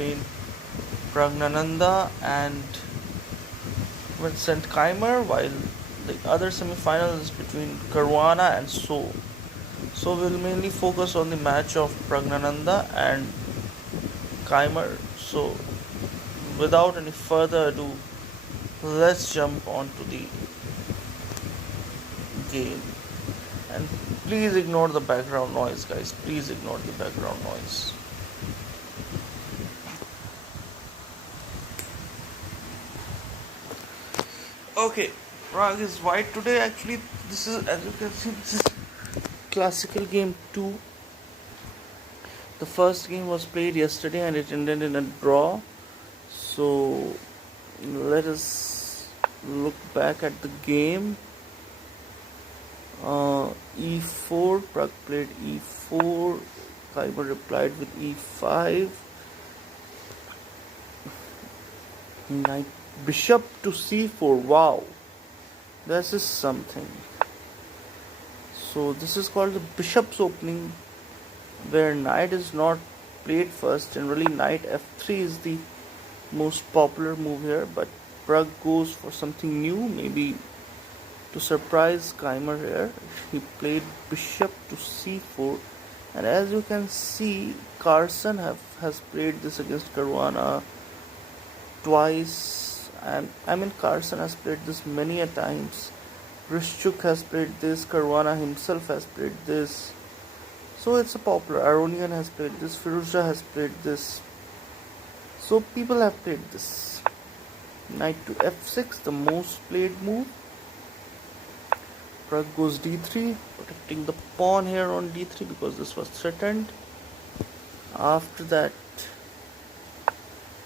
between Praggnanandhaa and Vincent Keymer, while the other semi-final is between Caruana and So. So we'll mainly focus on the match of Praggnanandhaa and Keymer. So without any further ado, let's jump onto the game. And please ignore the background noise, guys. Please ignore the background noise. Okay, Pragg is white today. Actually, this is, as you can see, this is classical game 2. The first game was played yesterday and it ended in a draw. So let us look back at the game. E4, Pragg played E4, Keymer replied with E5. Knight bishop to C4. Wow, this is something. So this is called the bishop's opening, where knight is not played first. Generally knight F3 is the most popular move here, but Pragg goes for something new, maybe to surprise Keymer here. He played bishop to C4, and as you can see, Carson has played this against Caruana twice, and Carson has played this many a times. Rishchuk has played this, Caruana himself has played this, so it's a popular. Aronian has played this, Firouzja has played this, so people have played this. Knight to F6, the most played move. Pragg goes D3, protecting the pawn here on D3 because this was threatened. After that,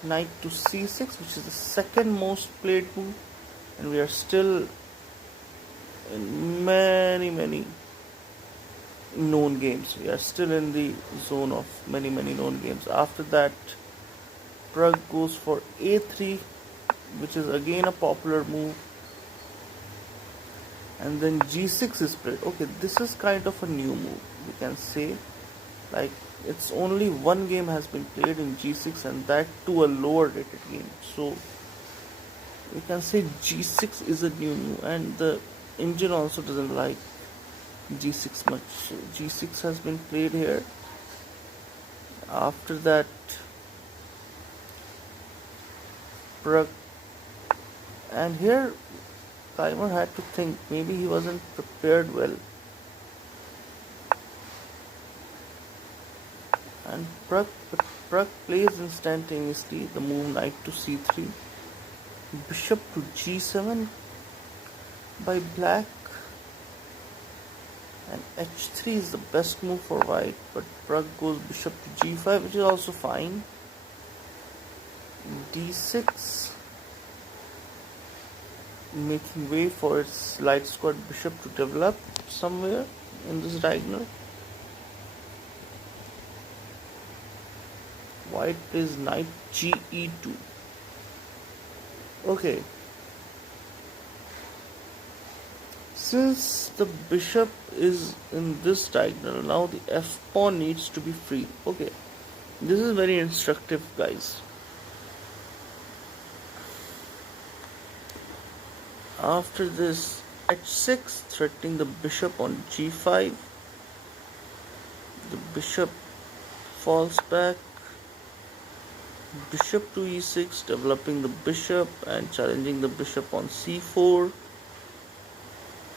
knight to C6, which is the second most played move, and we are still in many known games. We are still in the zone of many known games. After that, Pragg goes for A3, which is again a popular move, and then G6 is played. Okay, this is kind of a new move, you can say. Like, it's only one game has been played in G6, and that to a lower rated game. So you can say G6 is a new move, and the engine also doesn't like G6 much. So G6 has been played here. After that, Pragg, and here Keymer had to think, maybe he wasn't prepared well, and Pragg plays instantaneously the move knight to C3, bishop to G7 by black, and H3 is the best move for white, but Pragg goes bishop to G5, which is also fine. D6, making way for its light squared bishop to develop somewhere in this diagonal. White plays knight Ge2. Okay, since the bishop is in this diagonal, now the F pawn needs to be free. Okay, this is very instructive, guys. After this, H6, threatening the bishop on G5. The bishop falls back. Bishop to E6, developing the bishop and challenging the bishop on C4.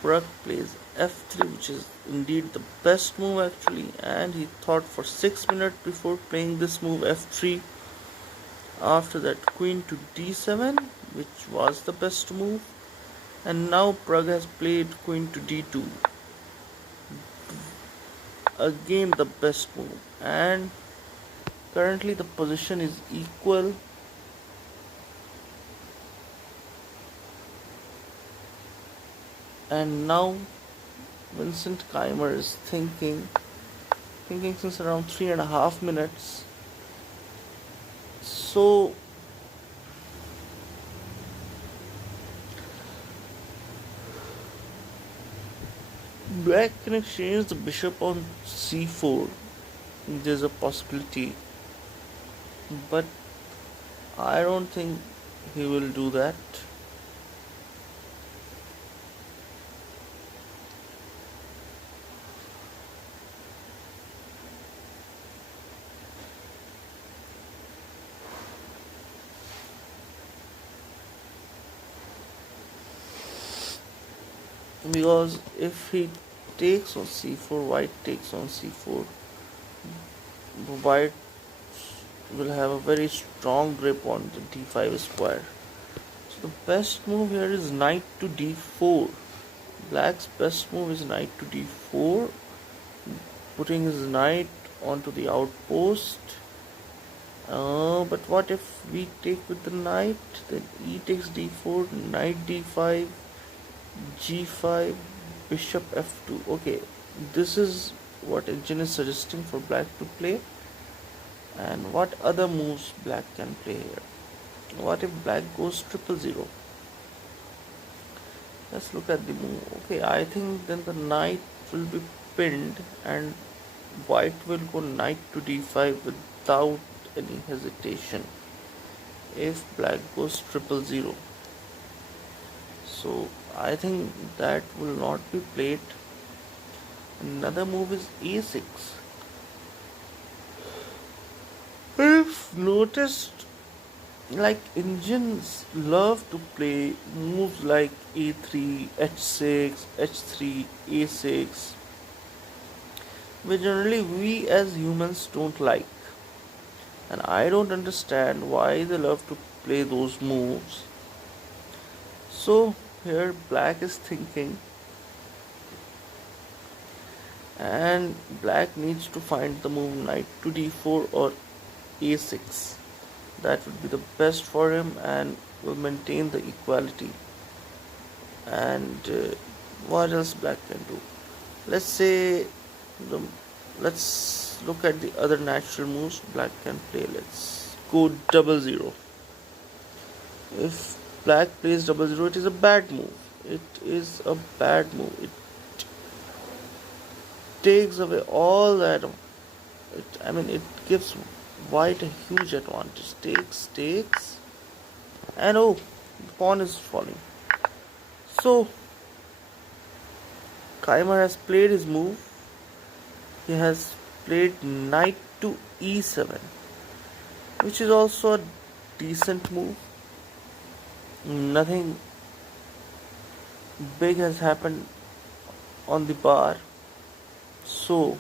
Pragg plays F3, which is indeed the best move actually, and he thought for 6 minutes before playing this move F3. After that, queen to D7, which was the best move. And now Pragg has played queen to D2. Again the best move. And currently the position is equal. And now Vincent Keymer is thinking since around 3.5 minutes. So black can exchange the bishop on C4. There's a possibility, but I don't think he will do that. Because if he takes on c4, white takes on c4, white will have a very strong grip on the d5 square. So the best move here is knight to d4. Black's best move is knight to d4, putting his knight onto the outpost. But what if we take with the knight? Then e takes d4, knight d5, g5, bishop f2. Okay, this is what engine is suggesting for black to play. And what other moves black can play here? What if black goes 000? Let's look at the move. Okay, I think then the knight will be pinned and white will go knight to d5 without any hesitation if black goes 000. So I think that will not be played. Another move is a6. I've noticed like Indians love to play moves like a3, h6, h3, a6, which generally we as humans don't like. And I don't understand why they love to play those moves. So here black is thinking, and black needs to find the move knight to d4 or a6. That would be the best for him and will maintain the equality. And what else black can do? Let's say the, let's look at the other natural moves black can play. Let's go 000. If black plays 000, it is a bad move. It is a bad move. It takes away all that. It gives white a huge advantage. Takes, and oh, the pawn is falling. So Keymer has played his move. He has played knight to e7, which is also a decent move. Nothing big has happened on the bar. So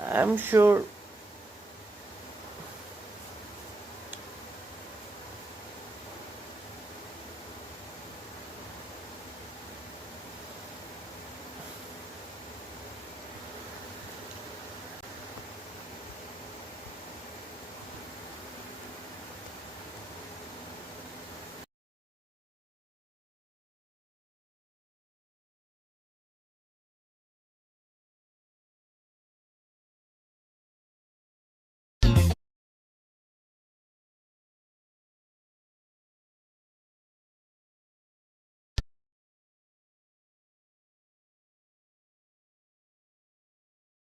I'm sure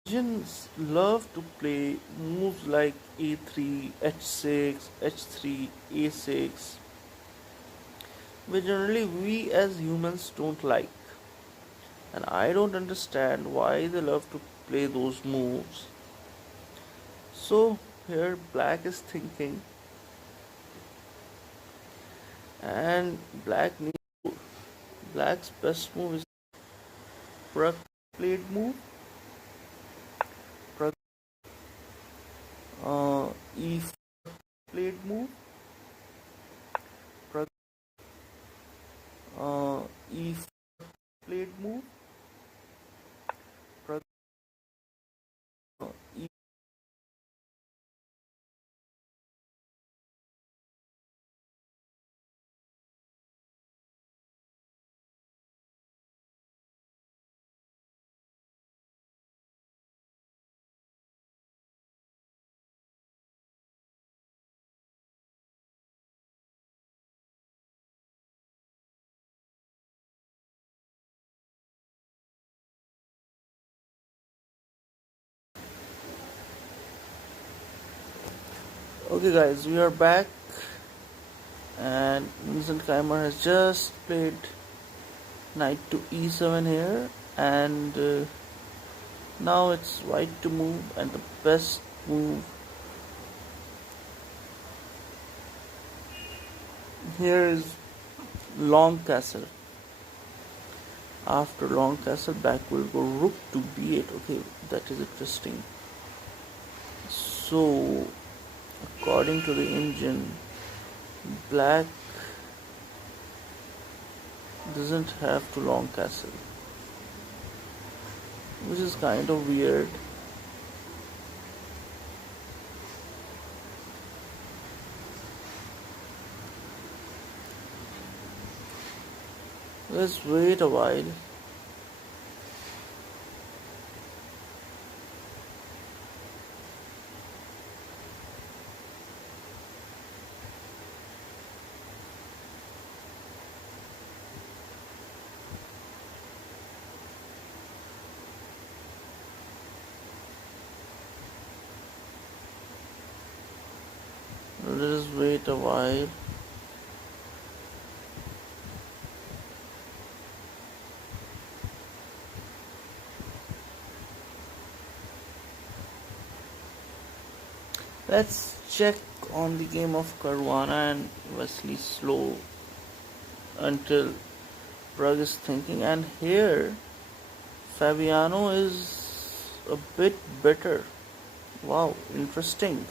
Asians love to play moves like a3, h6, h3, a6, which generally we as humans don't like. And I don't understand why they love to play those moves. So here black is thinking, and black's best move is Pragg played move. Pragg e played move. Pragg e played move. Pragg e Okay guys, we are back, and Vincent Keymer has just played knight to e7 here, and now it's white to move, and the best move here is long castle. After long castle, back will go rook to b8. Okay, that is interesting. So according to the engine, black doesn't have to long castle, which is kind of weird. Let's wait a while. Let us wait a while. Let's check on the game of Caruana and Wesley So until Pragg is thinking. And here Fabiano is a bit better. Wow, interesting.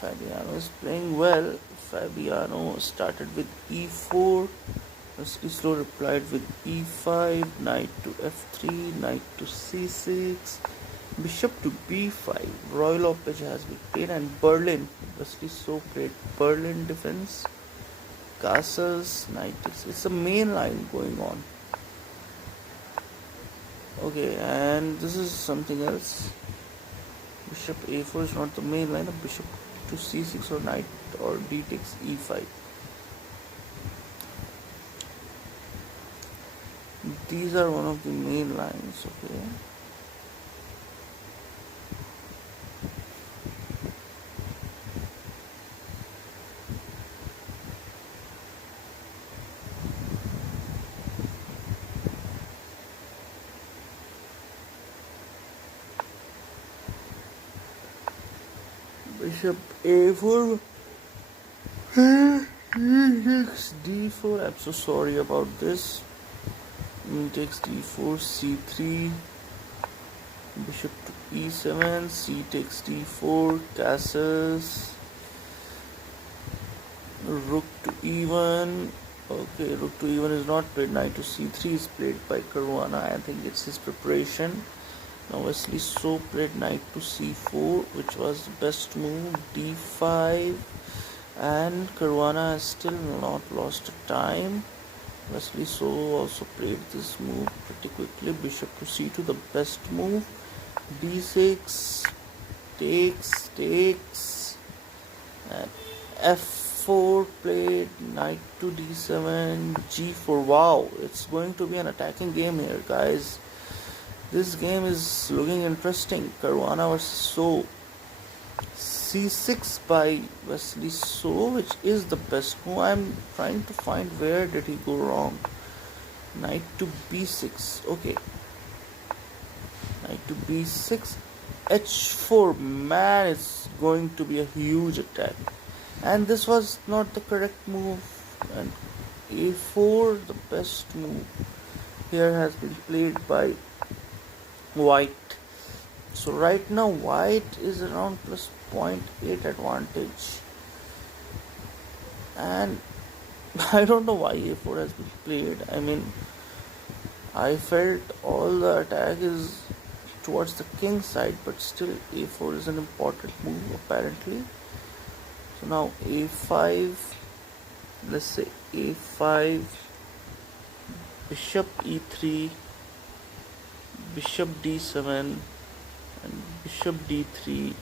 Fabiano is playing well. Fabiano started with e4. Wesley So replied with e5, knight to f3, knight to c6, bishop to b5. Royal Lopez has been played, and Berlin. Wesley So played Berlin defense. Castles, knight takes. It's a main line going on. Okay, and this is something else. Bishop a4 is not the main line. A bishop to c6 or knight or d takes e5. These are one of the main lines. Okay. Bishop a4 takes d4. I'm so sorry about this. Takes d4, c3, bishop to e7, c takes d4, castles, rook to e1. Okay, rook to e1 is not played. Knight to c3 is played by Caruana. I think it's his preparation. Now Wesley So played knight to c4, which was the best move. d5, and Caruana has still not lost time. Wesley So also played this move pretty quickly. Bishop to c2, the best move. d6, takes, and f4 played, knight to d7, g4. Wow, it's going to be an attacking game here, guys. This game is looking interesting. Caruana versus So. c6 by Wesley So, which is the best move. I'm trying to find where did he go wrong. Knight to b6. Okay. Knight to b6. h4. Man, it's going to be a huge attack. And this was not the correct move. And a4, the best move here, has been played by white. So right now white is around plus 0.8 advantage, and I don't know why a4 has been played. I mean, I felt all the attack is towards the king side, but still a4 is an important move apparently. So now a5, let's say a5, bishop e3, bishop d7, and bishop d3.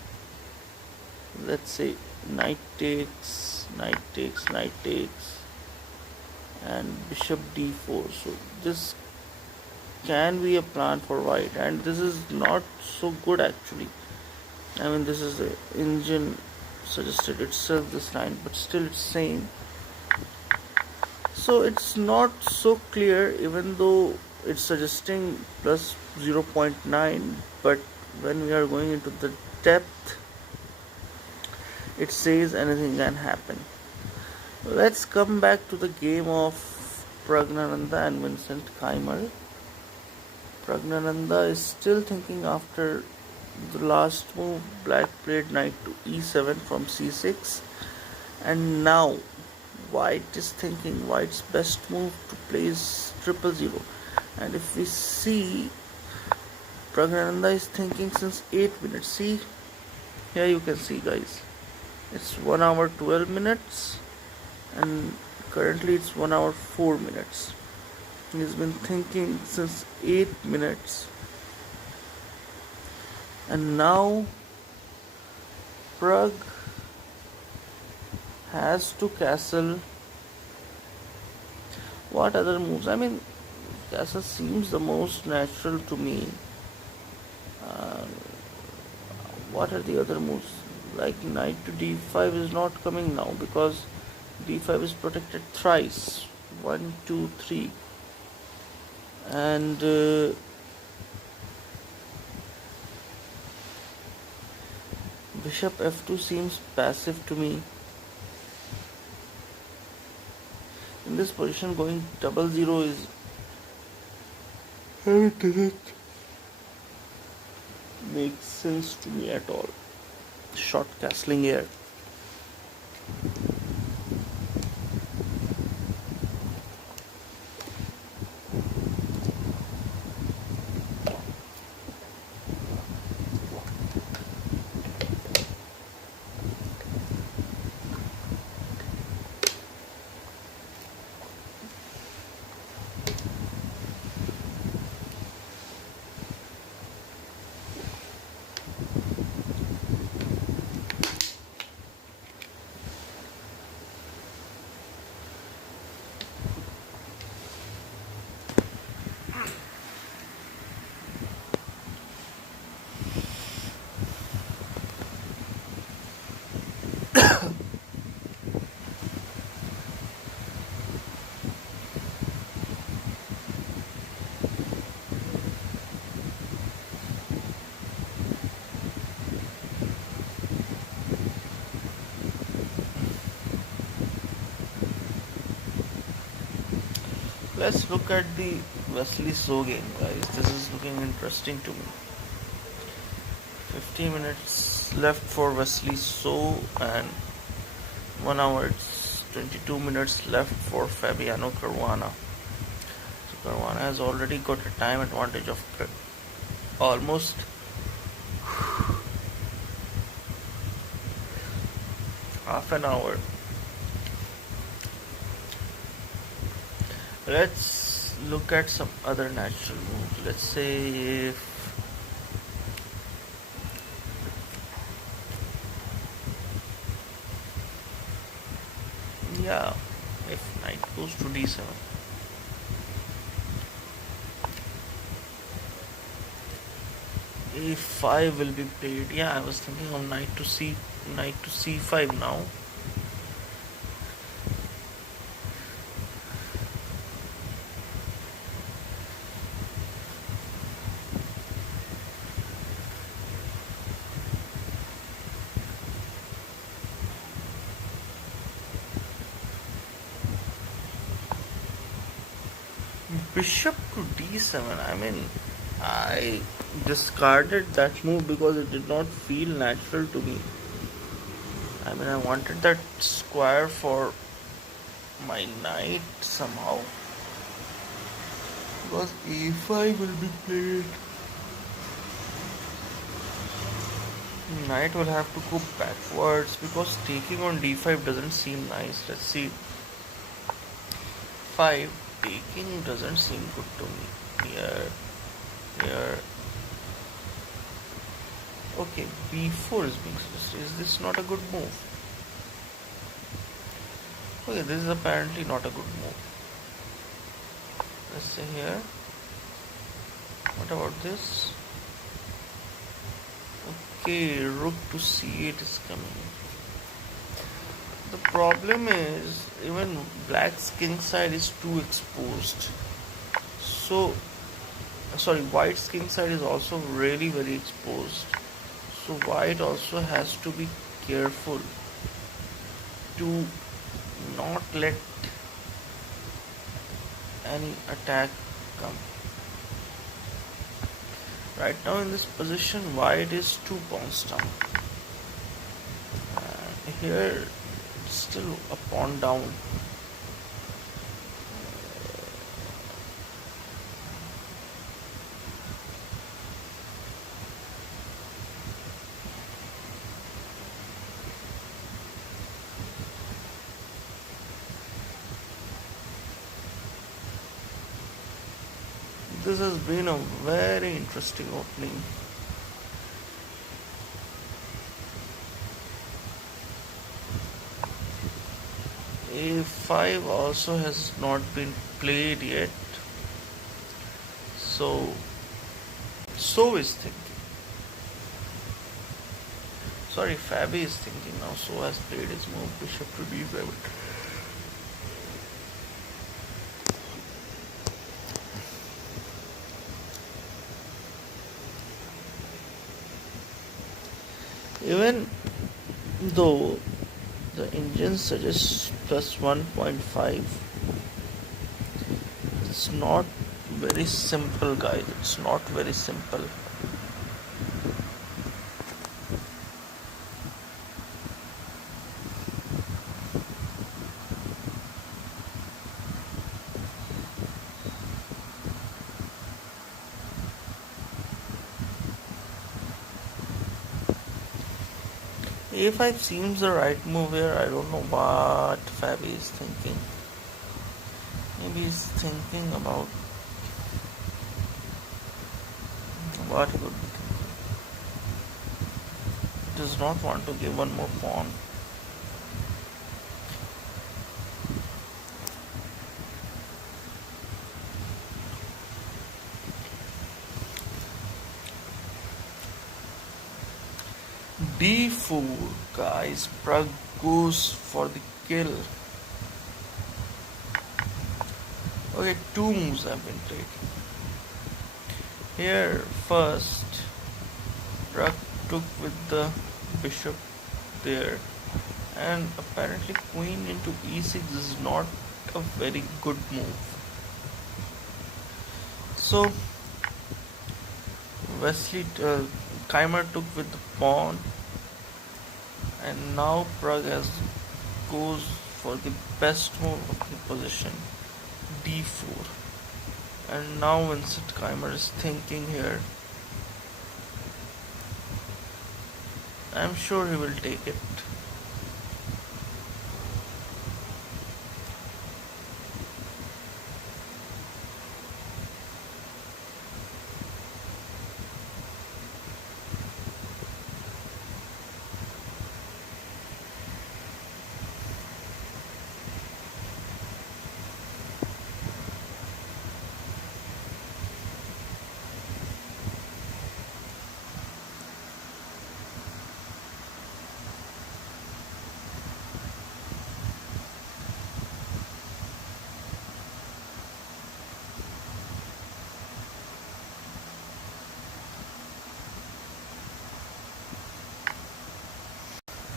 Let's say knight takes, and bishop d4. So this can be a plan for white, and this is not so good actually. I mean, this is the engine suggested itself this line, but still it's same. So it's not so clear, even though it's suggesting plus 0.9, but when we are going into the depth, it says anything can happen. Let's come back to the game of Praggnanandhaa and Vincent Keymer. Praggnanandhaa is still thinking after the last move. Black played knight to e7 from c6, and now white is thinking white's best move to play is 000. And if we see, Praggnanandhaa is thinking since 8 minutes. See, here you can see, guys, it's 1 hour 12 minutes and currently it's 1 hour 4 minutes. He's been thinking since 8 minutes, and now Pragg has to castle. What other moves? I mean, castle seems the most natural to me. What are the other moves? Like knight to d5 is not coming now because d5 is protected thrice. 1, 2, 3. And bishop f2 seems passive to me. In this position, going 000 is it doesn't make sense to me at all. Short castling here. Let's look at the Wesley So game, guys. This is looking interesting to me. 50 minutes left for Wesley So and 1 hour 22 minutes left for Fabiano Caruana. So Caruana has already got a time advantage of almost half an hour. Let's look at some other natural moves. Let's say if knight goes to d7. a5 will be played. Yeah, I was thinking of knight to c5 now. Bishop to d7. I mean, I discarded that move because it did not feel natural to me. I mean, I wanted that square for my knight somehow, because a5 will be played. Knight will have to go backwards because taking on d5 doesn't seem nice. Let's see. 5 taking doesn't seem good to me. Here. Okay, b4 is being suggested. Is this not a good move? Okay, this is apparently not a good move. Let's say here. What about this? Okay, rook to c8 is coming. The problem is even black's king side is too exposed. So, sorry, white's king side is also really very exposed. So white also has to be careful to not let any attack come. Right now in this position, white is 2 pawns down. And here, it's still a pawn down. This has been a very interesting opening. A5 also has not been played yet. So is thinking. Sorry, Fabi is thinking now. So has played his move bishop to d7. Even though the engine suggests plus 1.5, it's not very simple, guys. It's not very simple. A5 seems the right move here. I don't know what Fabi is thinking. Maybe he's thinking about what he would be thinking. He does not want to give one more pawn. D4, guys. Pragg goes for the kill. Okay, 2 moves have been played. Here, first, Pragg took with the bishop there, and apparently queen into e6 is not a very good move. So, Wesley Keymer took with the pawn, and now Pragg goes for the best move of the position, d4. And now Vincent Keymer is thinking here. I'm sure he will take it.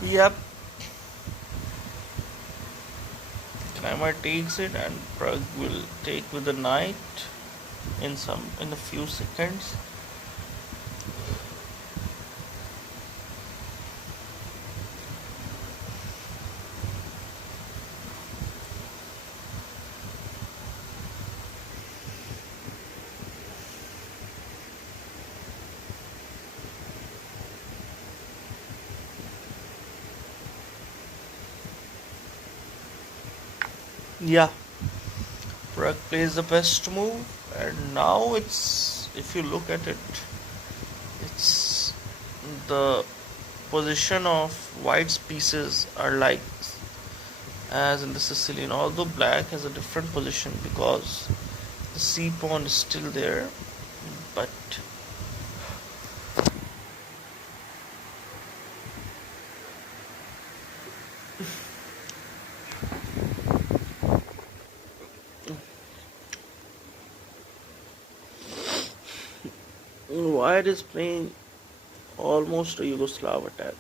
Yep. Keymer takes it, and Pragg will take with the knight in a few seconds. Yeah, Pragg plays the best move, and now if you look at it, it's the position of white's pieces are like as in the Sicilian, although black has a different position because the c pawn is still there, but White is playing almost a Yugoslav attack.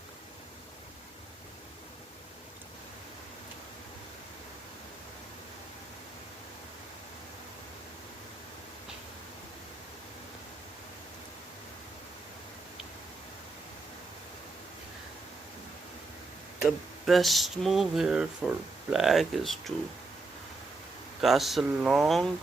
The best move here for black is to castle long.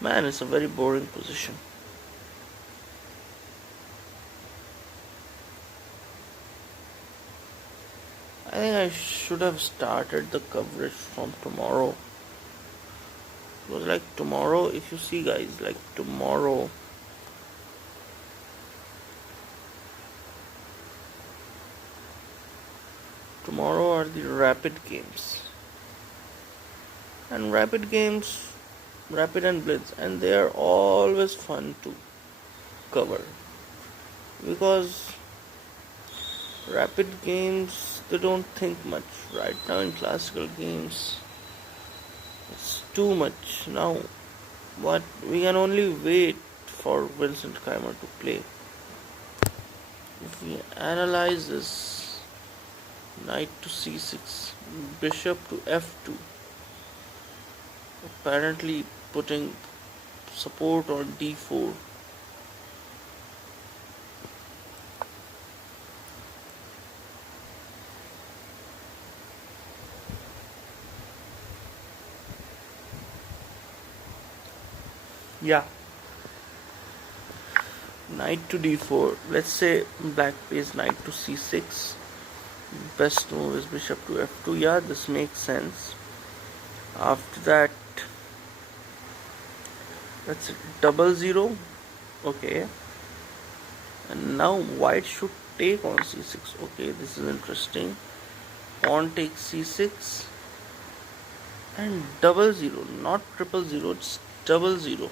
Man, it's a very boring position. I think I should have started the coverage from tomorrow. Because like tomorrow, if you see guys, like tomorrow are the rapid games. And rapid games, rapid and blitz, and they are always fun to cover. Because rapid games, they don't think much. Right now in classical games, it's too much. Now, what we can only wait for Vincent Keymer to play. If we analyze this, knight to c6, bishop to f2, apparently putting support on d4. Yeah, knight to d4. Let's say black plays knight to c6. Best move is bishop to f2. Yeah, this makes sense. After that, that's 0-0. Okay, and now white should take on c6. Okay, this is interesting. Pawn takes c6 and 0-0, not 0-0. It's 0-0.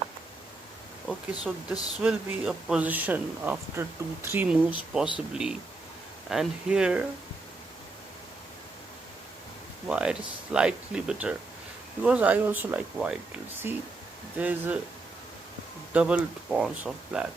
Okay, so this will be a position after 2-3 moves possibly, and here white is slightly better because I also like white. See, there is a double pawns of black.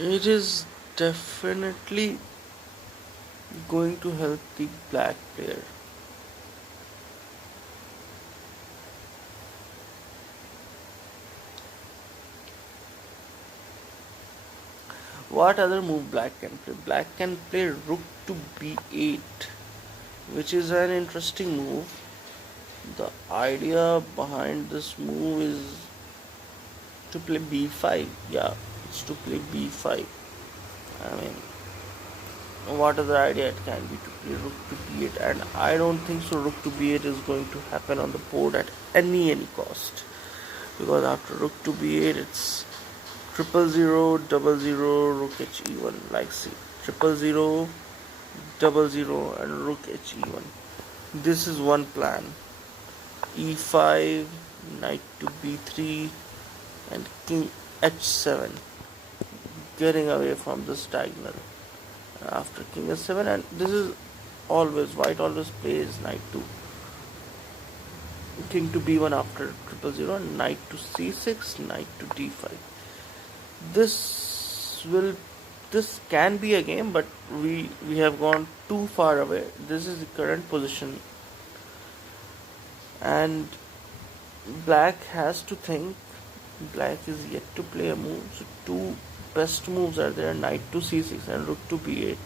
It is definitely going to help the black player. What other move black can play? Black can play rook to b8, which is an interesting move. The idea behind this move is to play b5. Yeah, it's to play b5. I mean, what other idea it can be to play rook to b8, and I don't think so rook to b8 is going to happen on the board at any cost, because after rook to b8 it's 0-0, 0-0, rook he1, like see, 0-0, 0-0 and rook he1. This is one plan. e5, knight to b3 and king h7, getting away from this diagonal. After king h7, and this is always, white always plays knight to king to b1 after 0-0, and knight to c6, knight to d5. This can be a game, but we have gone too far away. This is the current position, and black has to think. Black is yet to play a move, so two best moves are there: knight to c6 and rook to b8.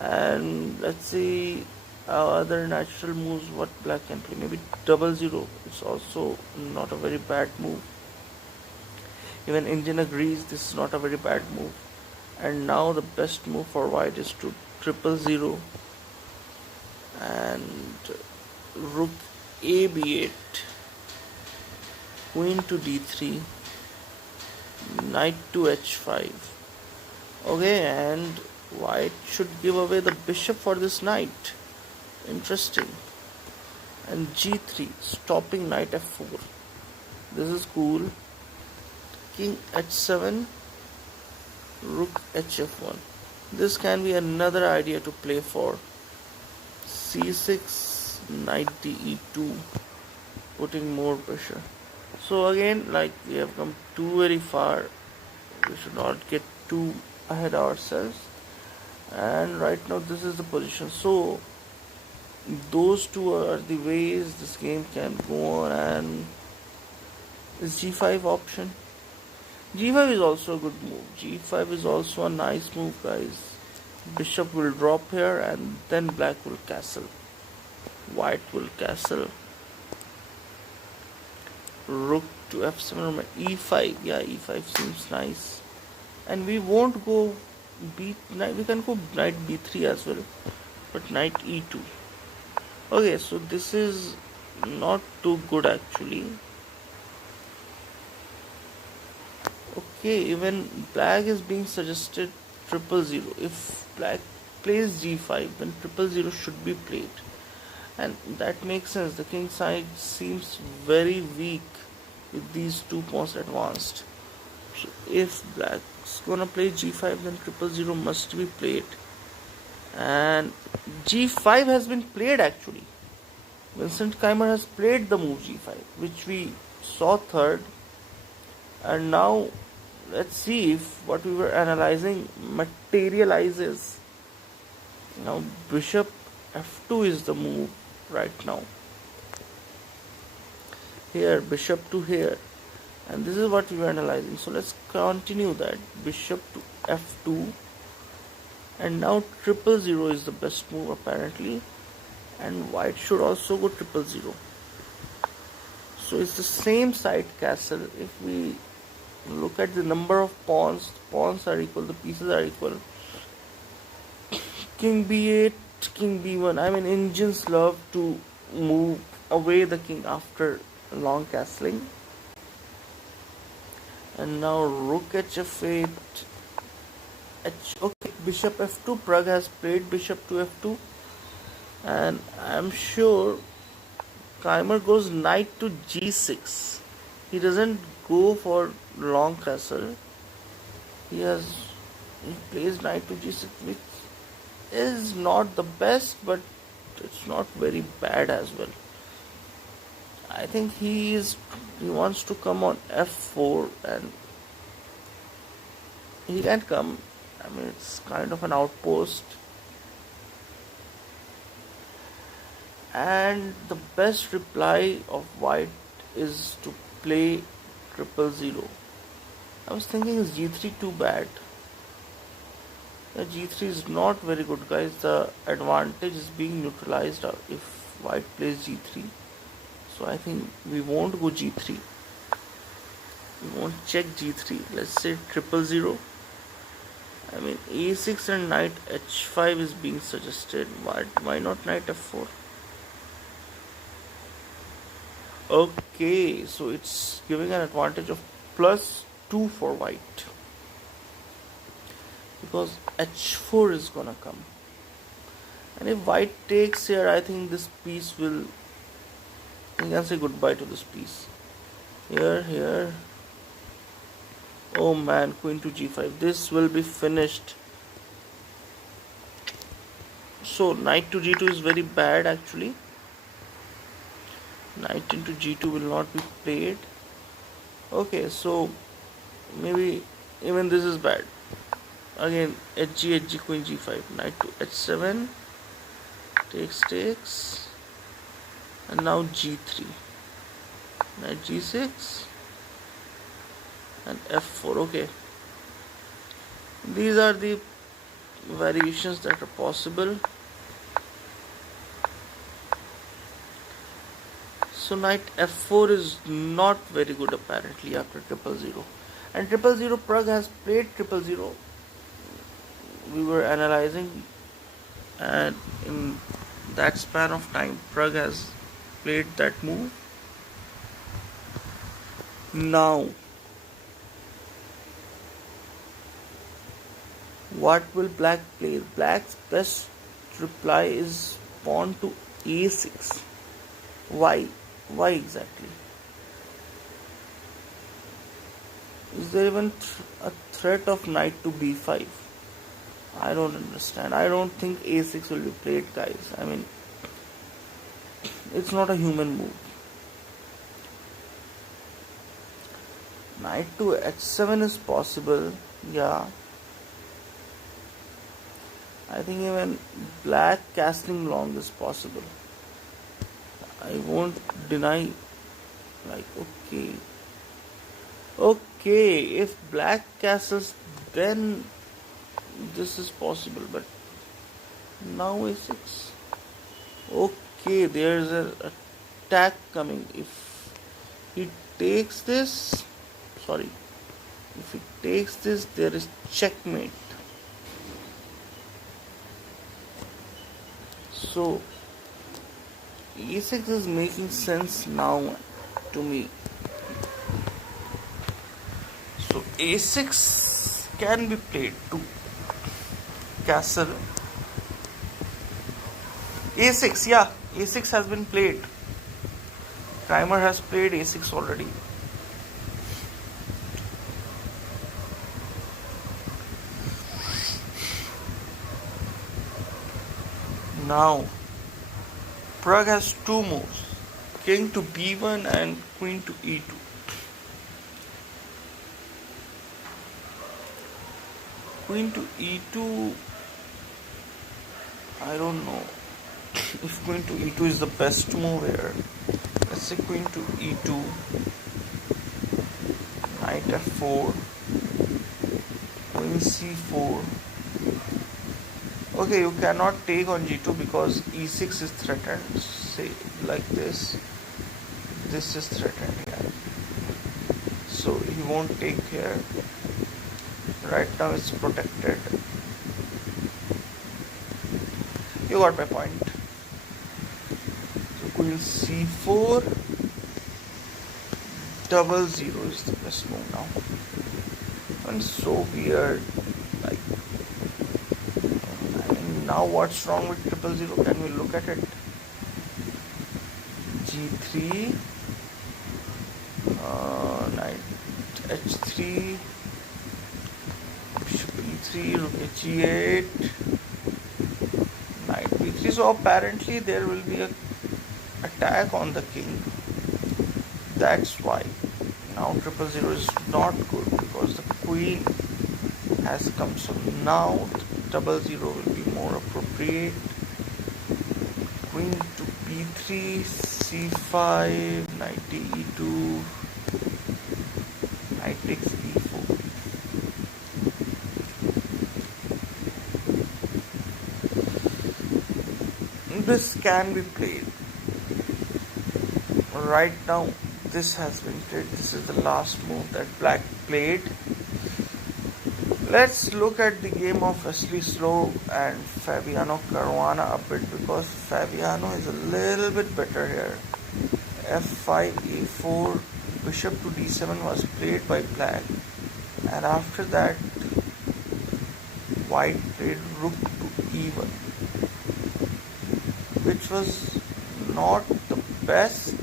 And let's see other natural moves what black can play. Maybe 0-0. It's also not a very bad move. Even Indian agrees this is not a very bad move. And now the best move for white is to 0-0 and rook a b8. queen to d3, knight to h5. Okay, and white should give away the bishop for this knight. Interesting. And g3, stopping knight f4. This is cool. King h7, rook hf1. This can be another idea to play for. c6, knight de2, putting more pressure. So again, like, we have come too very far. We should not get too ahead ourselves. And right now this is the position. So those two are the ways this game can go on. And is g5 option? g5 is also a good move. g5 is also a nice move, guys. Bishop will drop here and then black will castle. White will castle. Rook to f7 or e5. Yeah, e5 seems nice. And we won't go we can go knight b3 as well, but knight e2. Okay, so this is not too good actually. Okay, even black is being suggested 000. If black plays g5, then 000 should be played, and that makes sense. The king side seems very weak with these two pawns advanced. So if black's gonna play g5, then 000 must be played. And g5 has been played actually. Vincent Keymer has played the move g5, which we saw third. And now let's see if what we were analyzing materializes. Now bishop f2 is the move right now. Here, bishop to here. And this is what we were analyzing. So let's continue that. Bishop to f2. And now 000 is the best move apparently. And white should also go 000. So it's the same side castle. If we look at the number of pawns, the pawns are equal, the pieces are equal. King b8, king b1. I mean, Indians love to move away the king after long castling. And now rook hf8. Okay, bishop f2. Pragg has played bishop to f2. And I'm sure Keymer goes knight to g6. He doesn't go for long castle. He plays knight to g6, which is not the best, but it's not very bad as well. I think he wants to come on f4, and he can come. I mean, it's kind of an outpost. And the best reply of white is to play 000. I was thinking, is g3 too bad? Yeah, g3 is not very good, guys. The advantage is being neutralized if white plays g3. So I think we won't go g3. We won't check g3. Let's say 000. I mean, a6 and knight h5 is being suggested. Why not knight f4? Okay, so it's giving an advantage of +2 for white, because h4 is gonna come. And if white takes here, I think this piece will, you can say goodbye to this piece. Here. Oh man, queen to g5. This will be finished. So knight to g2 is very bad actually. Knight into g2 will not be played. Okay, so maybe even this is bad. Again, hg, queen g5. Knight to h7. Takes. And now g3. Knight g6. And f4. Okay. These are the variations that are possible. So knight f4 is not very good apparently after 000. And 000, Pragg has played 000. We were analyzing, and in that span of time, Pragg has played that move. Now, what will black play? Black's best reply is pawn to a6. Why? Why exactly? Is there even a threat of knight to b5? I don't understand. I don't think a6 will be played, guys. I mean, it's not a human move. Knight to h7 is possible. Yeah. I think even black castling long is possible. I won't deny. Like, okay. Okay, if black castles, then this is possible, but now a6. Okay, there's an attack coming. If he takes this, sorry, if he takes this, there is checkmate. So e6 is making sense now to me. So a6 can be played to castle. a6, yeah, a6 has been played. Keymer has played a6 already. Now, Pragg has two moves, king to b1 and queen to e2. Queen to e2, I don't know if queen to e2 is the best move here. Let's say queen to e2, knight f4, queen c4. Okay, you cannot take on g2 because e6 is threatened. Say like this. This is threatened here. So he won't take here. Right now it's protected. You got my point. So queen c4, 0-0 is the best move now. And so weird. Like, I mean, now what's wrong with 0-0? Can we look at it? g3, knight h3, bishop e3, rook g8, knight b3. So apparently there will be an attack on the king. That's why now 0-0 is not good, because the queen has come. So now 0-0 will be more appropriate. Queen to b3, c5, knight to e2, knight takes e4. This can be played. Right now, this has been played. This is the last move that black played. Let's look at the game of Wesley So and Fabiano Caruana a bit, because Fabiano is a little bit better here. f5, a4, bishop to d7 was played by black, and after that white played rook to e1, which was not the best,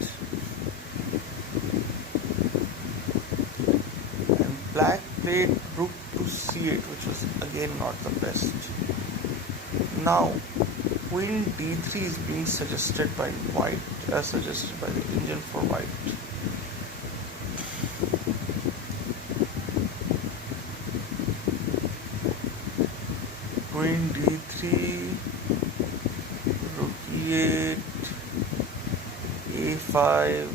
and black played rook to c8, which was again not the best. Now queen d3 is being suggested by white, suggested by the Indian for white. Queen d3, rook e8, a5,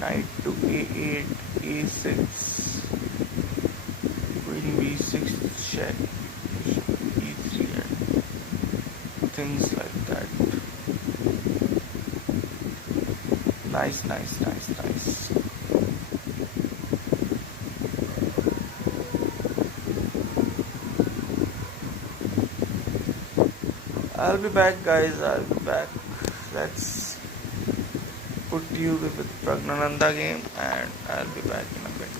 knight to a8, a6, queen b6 check, e3, and things like that. Nice. I'll be back, guys. I'll be back. Let's put you with Praggnanandhaa game, and I'll be back in a bit.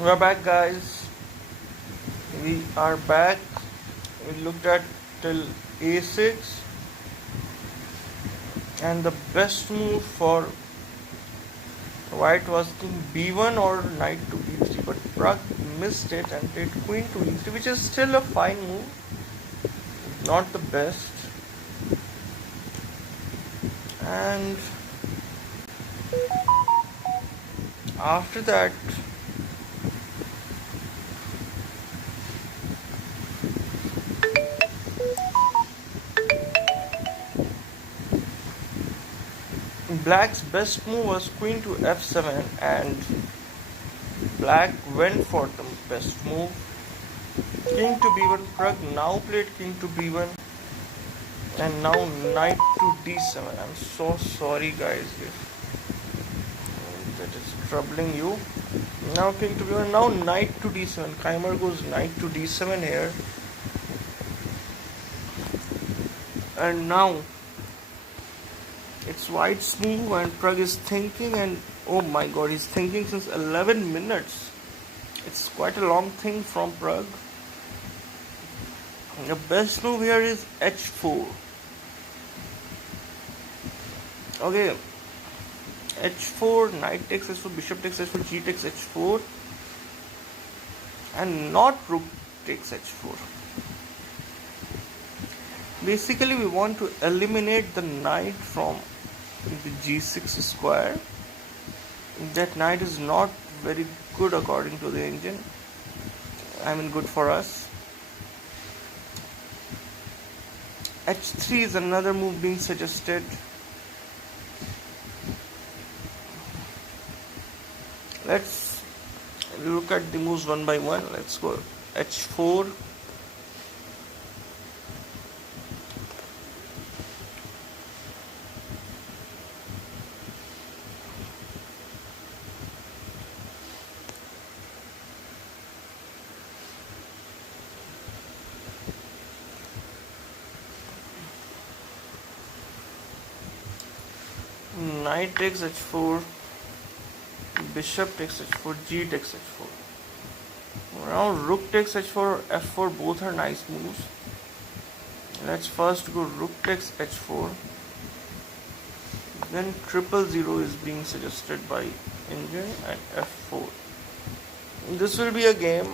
We're back, guys. We are back. We looked at till a6, and the best move for white was king b1 or knight to b3, but Pragg missed it and played queen to e3, which is still a fine move, not the best. And after that, black's best move was queen to f7, and black went for the best move, king to b1. Pragg now played king to b1, and now knight to d7. I'm so sorry, guys, if that is troubling you. Now king to b1, now knight to d7. Keymer goes knight to d7 here, and now it's white's move, and Pragg is thinking, and oh my god, he's thinking since 11 minutes. It's quite a long thing from Pragg. The best move here is h4. Okay, h4, knight takes h4, bishop takes h4, g takes h4, and not rook takes h4. Basically, we want to eliminate the knight from the g6 square. That knight is not very good according to the engine. I mean, good for us. h3 is another move being suggested. Let's look at the moves one by one. Let's go h4. Knight takes h4, bishop takes h4, g takes h4. Now rook takes h4, f4, both are nice moves. Let's first go rook takes h4. Then 000 is being suggested by engine, and f4. This will be a game.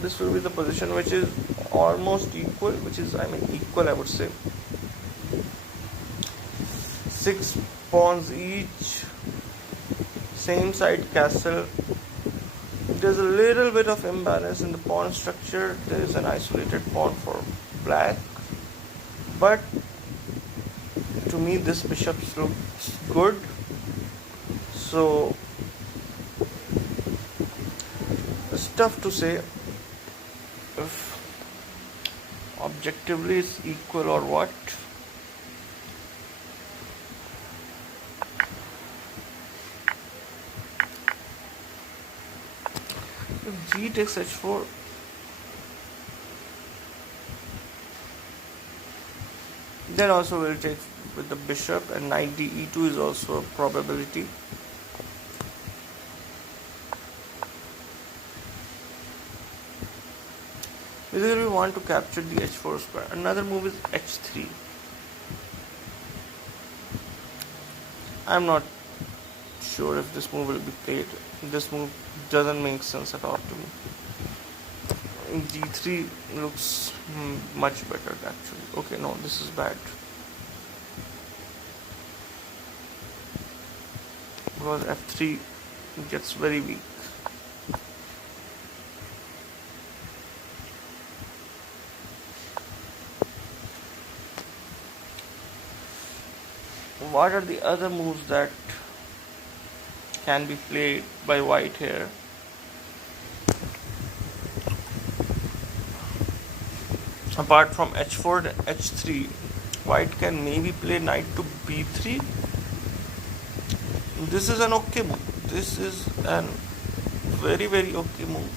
This will be the position which is almost equal, equal, I would say. 6 pawns each, same side castle. There's a little bit of imbalance in the pawn structure. There is an isolated pawn for black, but to me this bishop looks good. So it's tough to say if objectively it's equal or what. If g takes h4, then also we'll take with the bishop, and knight d e2 is also a probability. Basically, we want to capture the h4 square. Another move is h3. I'm not sure if this move will be played. This move doesn't make sense at all to me. g3 looks much better actually. Okay, no, this is bad. Because f3 gets very weak. What are the other moves that can be played by white here? Apart from h4 and h3, white can maybe play knight to b3. This is an okay move. This is an very, very okay move.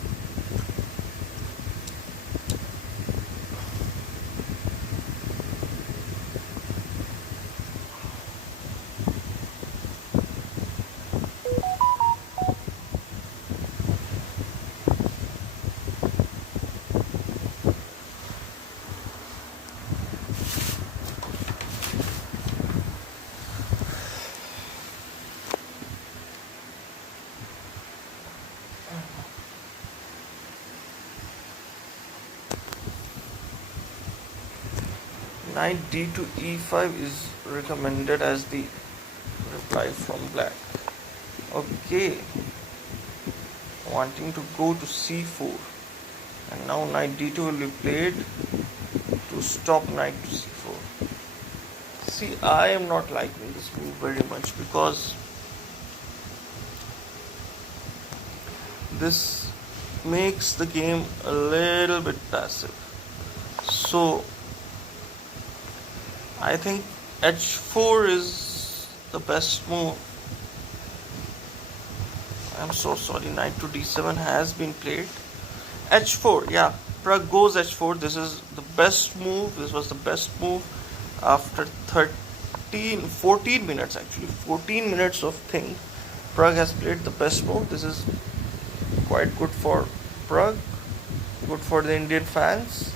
Knight d to e5 is recommended as the reply from black. Okay, wanting to go to c4, and now knight d2 will be played to stop knight to c4. See, I am not liking this move very much because this makes the game a little bit passive. So I think h4 is the best move. I'm so sorry, knight to d7 has been played. h4, yeah, Pragg goes h4. This is the best move. This was the best move after 14 minutes actually. 14 minutes of thing. Pragg has played the best move. This is quite good for Pragg, good for the Indian fans.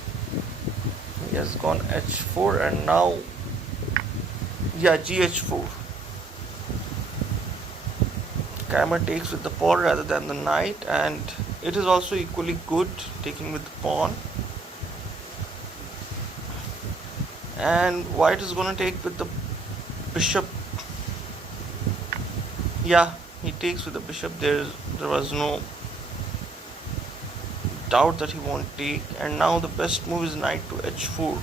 He has gone h4 and now, yeah, gh4. Keymer takes with the pawn rather than the knight, and it is also equally good taking with the pawn. And white is going to take with the bishop. Yeah, he takes with the bishop. There was no doubt that he won't take. And now the best move is knight to h4.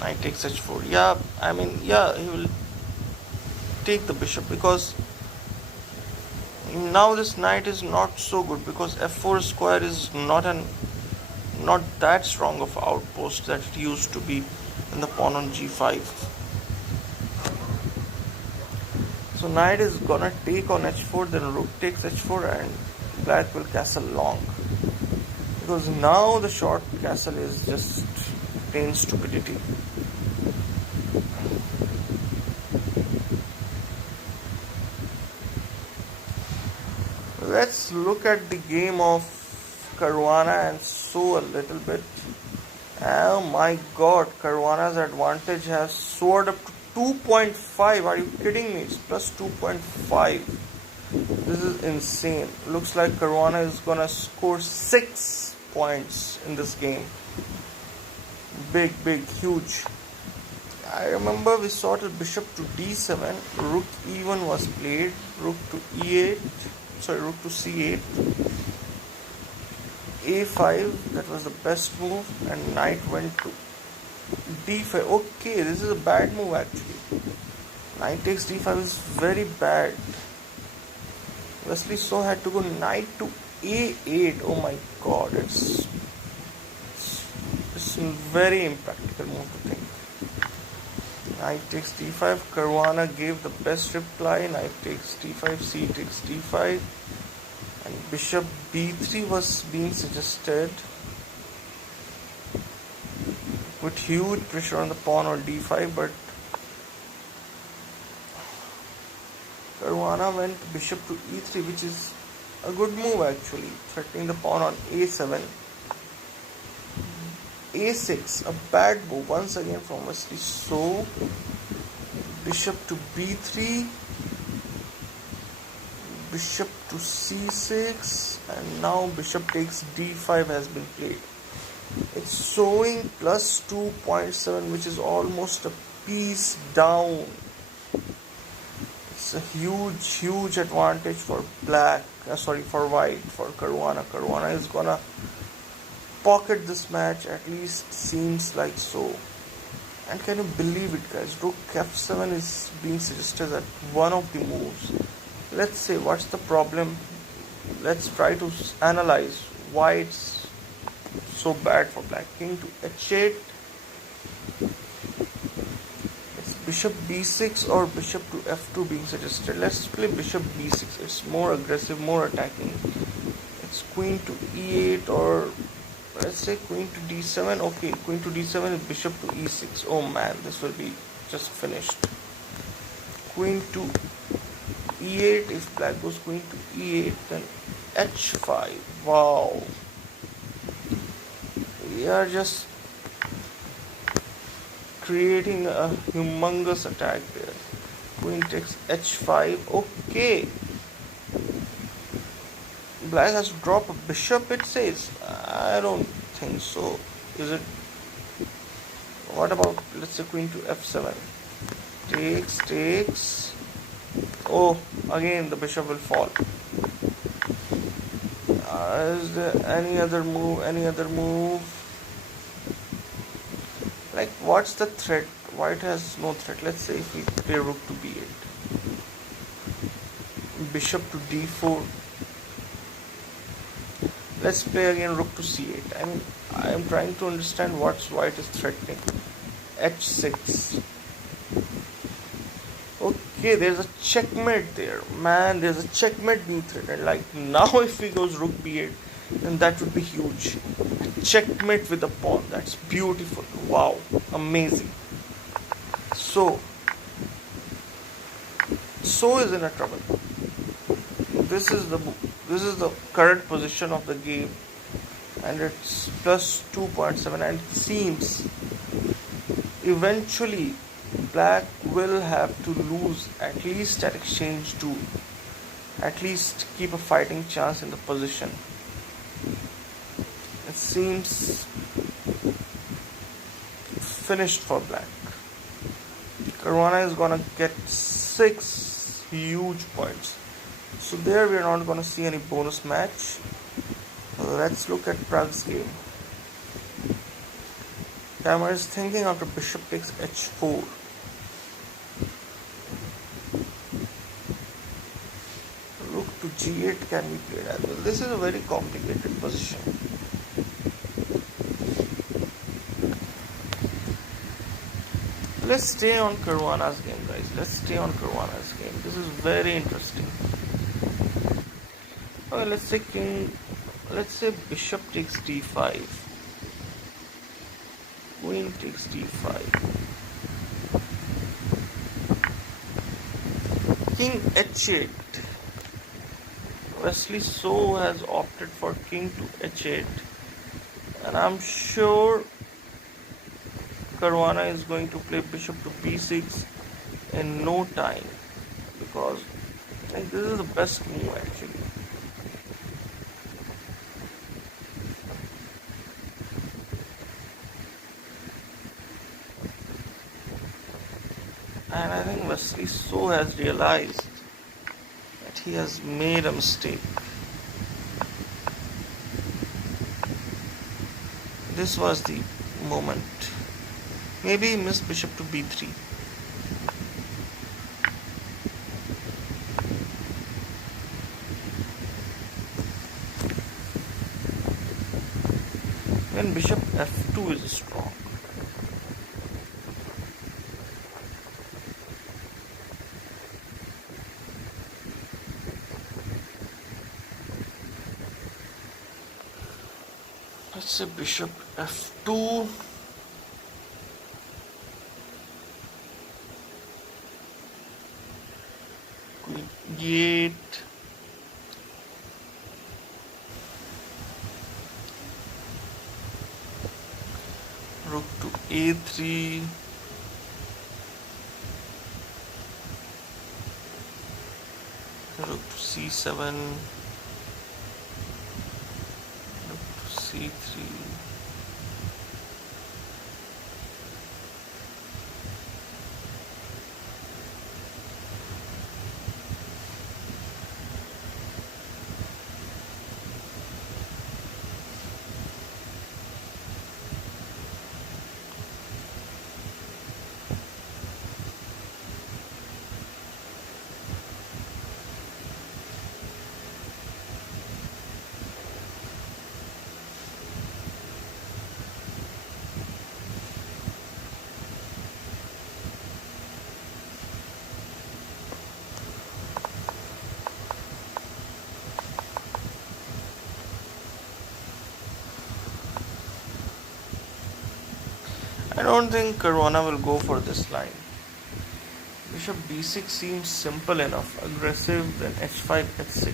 Knight takes h4. Yeah, I mean, yeah, he will take the bishop because now this knight is not so good, because f4 square is not that strong of outpost that it used to be in the pawn on g5. So knight is gonna take on h4, then rook takes h4, and black will castle long, because now the short castle is just plain stupidity. Let's look at the game of Caruana and So a little bit. Oh my god, Caruana's advantage has soared up to 2.5. Are you kidding me? It's plus 2.5. This is insane. Looks like Caruana is gonna score 6 points in this game. Big, huge. I remember we saw the bishop to d7, rook e1 was played, rook to e8, rook to c8, a5, that was the best move, and knight went to d5. Okay, this is a bad move actually. Knight takes d5 is very bad. Wesley So had to go knight to a8. Oh my god, it's a very impractical move to think. Knight takes d5. Caruana gave the best reply. Knight takes d5. C takes d5. And bishop b3 was being suggested, with huge pressure on the pawn on d5. But Caruana went bishop to e3, which is a good move actually, threatening the pawn on a7. a6, a bad move once again from Wesley So. Bishop to b3, bishop to c6, and now bishop takes d5 has been played. It's showing plus 2.7, which is almost a piece down. It's a huge advantage for black, for white, for Caruana. Caruana is gonna pocket this match, at least seems like so. And can you believe it, guys? Rook f7 is being suggested as one of the moves. Let's say what's the problem. Let's try to analyze why it's so bad for black. King to h8. It's bishop b6 or bishop to f2 being suggested. Let's play bishop b6. It's more aggressive, more attacking. It's queen to e8, or let's say queen to d7. Okay, queen to d7 is bishop to e6. Oh man, this will be just finished. Queen to e8. If black goes queen to e8, then h5. Wow, we are just creating a humongous attack there. Queen takes h5. Okay, black has to drop a bishop, it says. I don't think so. Is it? What about, let's say, queen to f7? Takes. Oh, again the bishop will fall. Is there any other move? Like, what's the threat? White has no threat. Let's say if we play rook to b8, bishop to d4. Let's play again rook to c8. I mean, I am trying to understand what white is threatening. h6. Okay, there's a checkmate there. Man, there's a checkmate being threatened. Like, now if he goes rook b8, then that would be huge. Checkmate with a pawn. That's beautiful. Wow, amazing. So is in a trouble. This is the current position of the game, and it's plus 2.7, and it seems eventually black will have to lose at least at exchange 2, at least keep a fighting chance in the position. It seems finished for black. Caruana is gonna get 6 huge points. So there we are not gonna see any bonus match. Let's look at Pragg's game. Keymer is thinking after bishop takes h4. Rook to g8 can be played as well. This is a very complicated position. Let's stay on Caruana's game, guys. Let's stay on Caruana's game. This is very interesting. Okay, let's say bishop takes d5. Queen takes d5. King h8. Wesley So has opted for king to h8. And I'm sure Caruana is going to play bishop to b6 in no time, because I think this is the best move actually. And I think Wesley So has realized that he has made a mistake. This was the moment. Maybe he missed bishop to b3. When bishop f2 is strong. Let's say bishop f2. Queen e8. Rook to a3. Rook to c7. Rook to c3. I don't think Caruana will go for this line. Bishop b6 seems simple enough, aggressive, then h5, h6.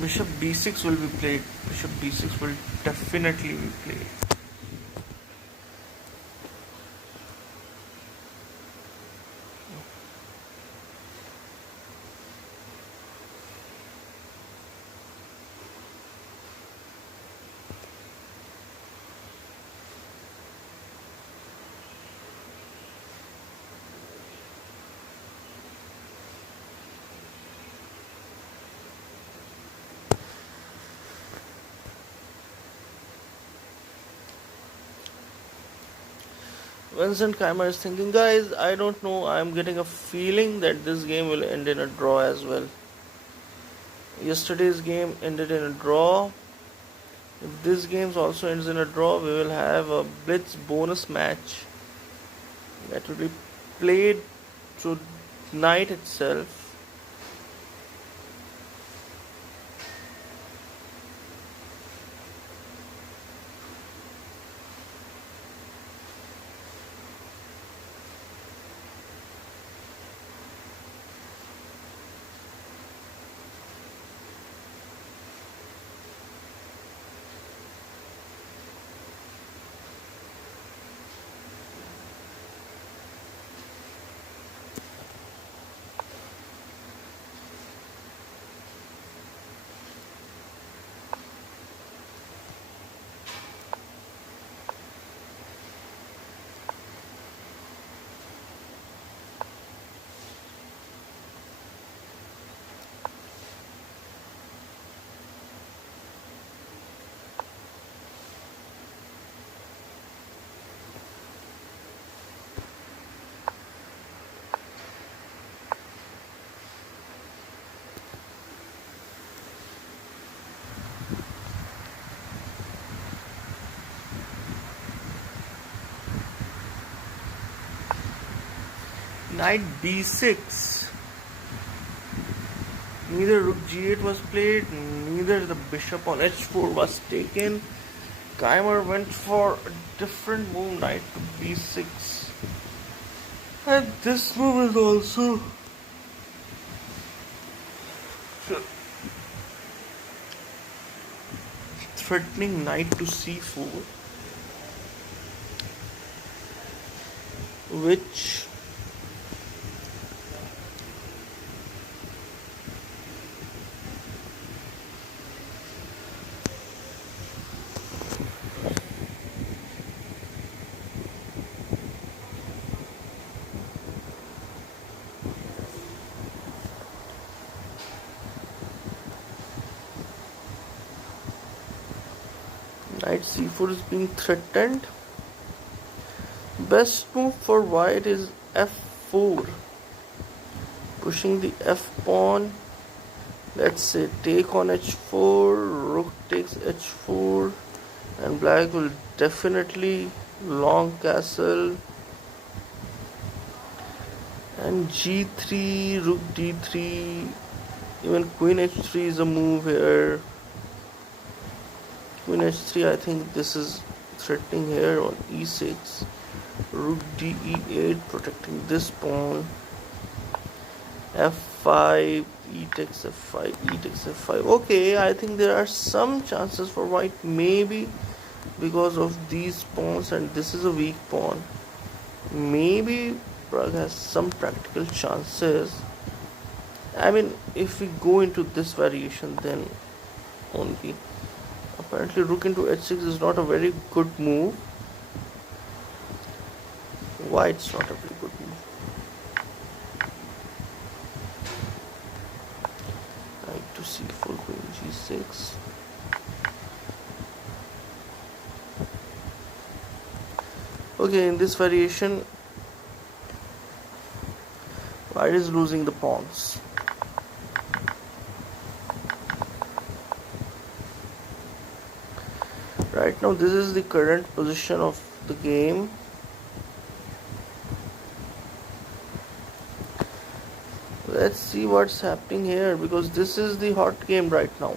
Bishop b6 will be played. Bishop b6 will definitely be played. Vincent Keymer is thinking, guys, I don't know, I'm getting a feeling that this game will end in a draw as well. Yesterday's game ended in a draw. If this game also ends in a draw, we will have a Blitz bonus match that will be played tonight itself. Knight b6. Neither rook g8 was played, neither the bishop on h4 was taken. Keymer went for a different move, knight to b6. And this move is also threatening knight to c4, which knight c4 is being threatened. Best move for white is f4, pushing the f pawn. Let's say take on h4, rook takes h4, and black will definitely long castle. And g3, rook d3, even queen h3 is a move here. Queen h3, I think this is threatening here on e6. Rook d e8, protecting this pawn. f5, e takes f5, e takes f5. Okay, I think there are some chances for white, maybe because of these pawns, and this is a weak pawn. Maybe Pragg has some practical chances. I mean, if we go into this variation, then only. Apparently rook into h6 is not a very good move. Why it's not a very good move? Knight to c4, queen g6. Okay, in this variation, white is losing the pawns. Right now, this is the current position of the game. Let's see what's happening here, because this is the hot game right now.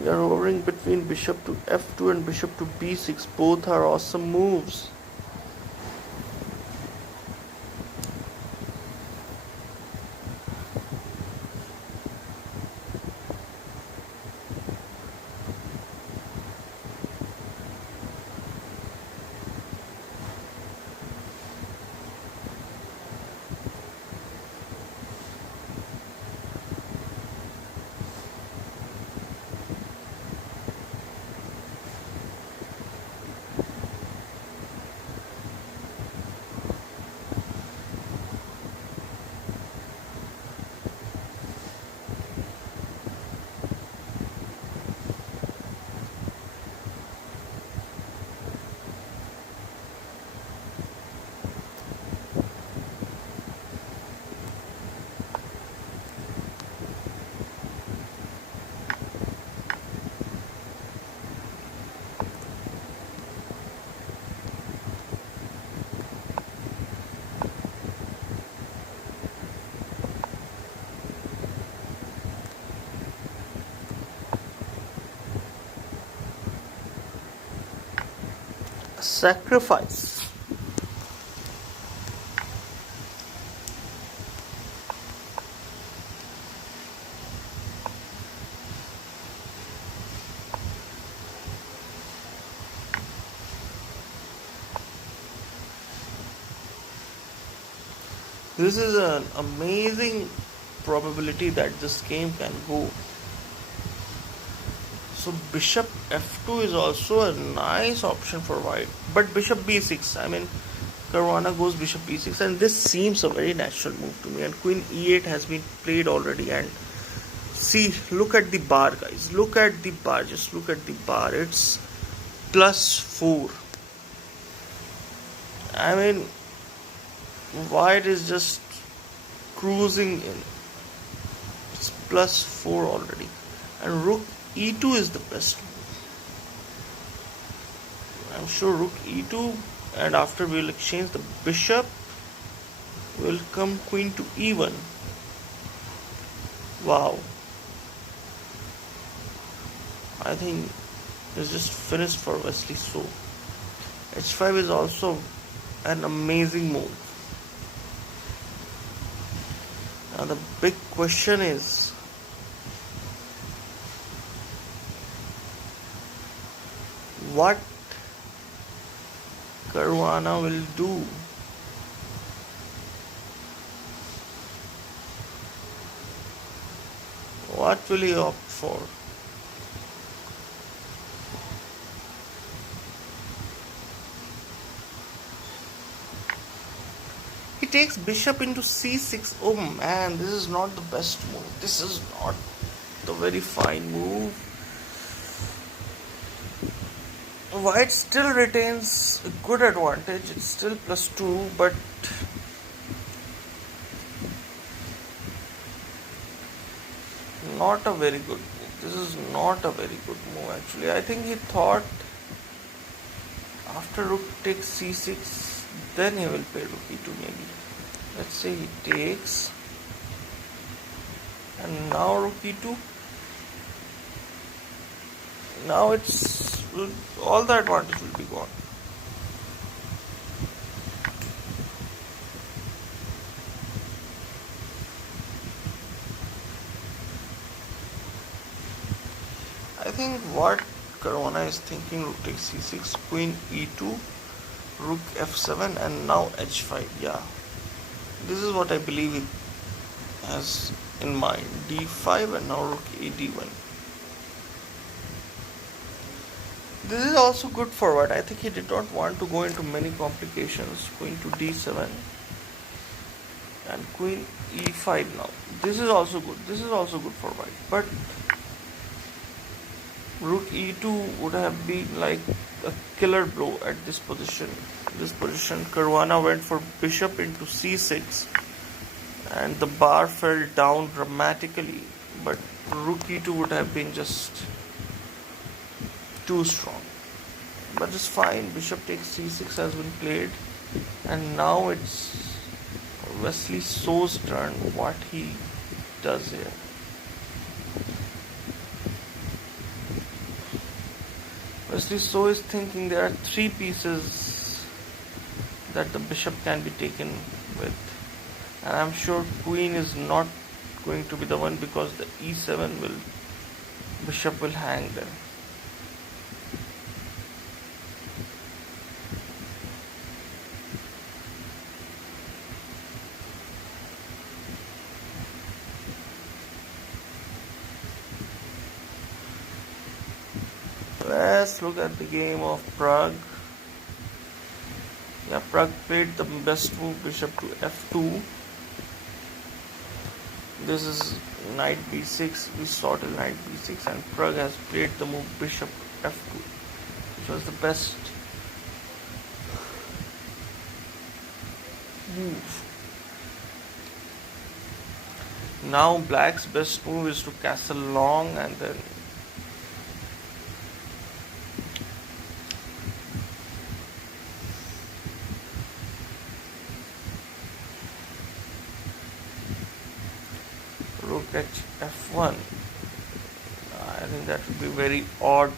We are hovering between bishop to f2 and bishop to b6. Both are awesome moves. sacrifice. This is an amazing probability that this game can go. So bishop f2 is also a nice option for white. But bishop b6, I mean Caruana goes bishop b6, and this seems a very natural move to me. And queen e8 has been played already. And see, look at the bar, guys. Look at the bar. Just look at the bar. It's +4. I mean, white is just cruising in. It's +4 already. And rook e2 is the best move. I'm sure rook e2, and after we'll exchange the bishop, will come queen to e1. Wow. I think it's just finished for Wesley So. h5 is also an amazing move. Now the big question is, what Caruana will do. What will he opt for? He takes bishop into c6. Oh man, this is not the best move. This is not the very fine move. White still retains a good advantage. It's still +2, but not a very good move. This is not a very good move actually. I think he thought after rook takes c6, then he will play rook e2 maybe. Let's say he takes, and now rook e2. Now it's all the advantage will be gone. I think what Caruana is thinking, rook takes c6, queen e2, rook f7, and now h5. Yeah, this is what I believe he has in mind. d5 and now rook a d1. This is also good for white. I think he did not want to go into many complications. Queen to d7 and queen e5 now. This is also good. This is also good for white. But rook e2 would have been like a killer blow at this position. Caruana went for bishop into c6 and the bar fell down dramatically. But rook e2 would have been just too strong. But it's fine. Bishop takes c6 has been played, and now it's Wesley So's turn. What he does here. Wesley So is thinking there are 3 pieces that the bishop can be taken with, and I'm sure queen is not going to be the one, because the e7 bishop will hang there. Let's look at the game of Pragg. Yeah, Pragg played the best move, bishop to f2. This is knight b6. We saw till knight b6, and Pragg has played the move bishop f2, which was the best move. Now Black's best move is to castle long and then rook f1. I think that would be very odd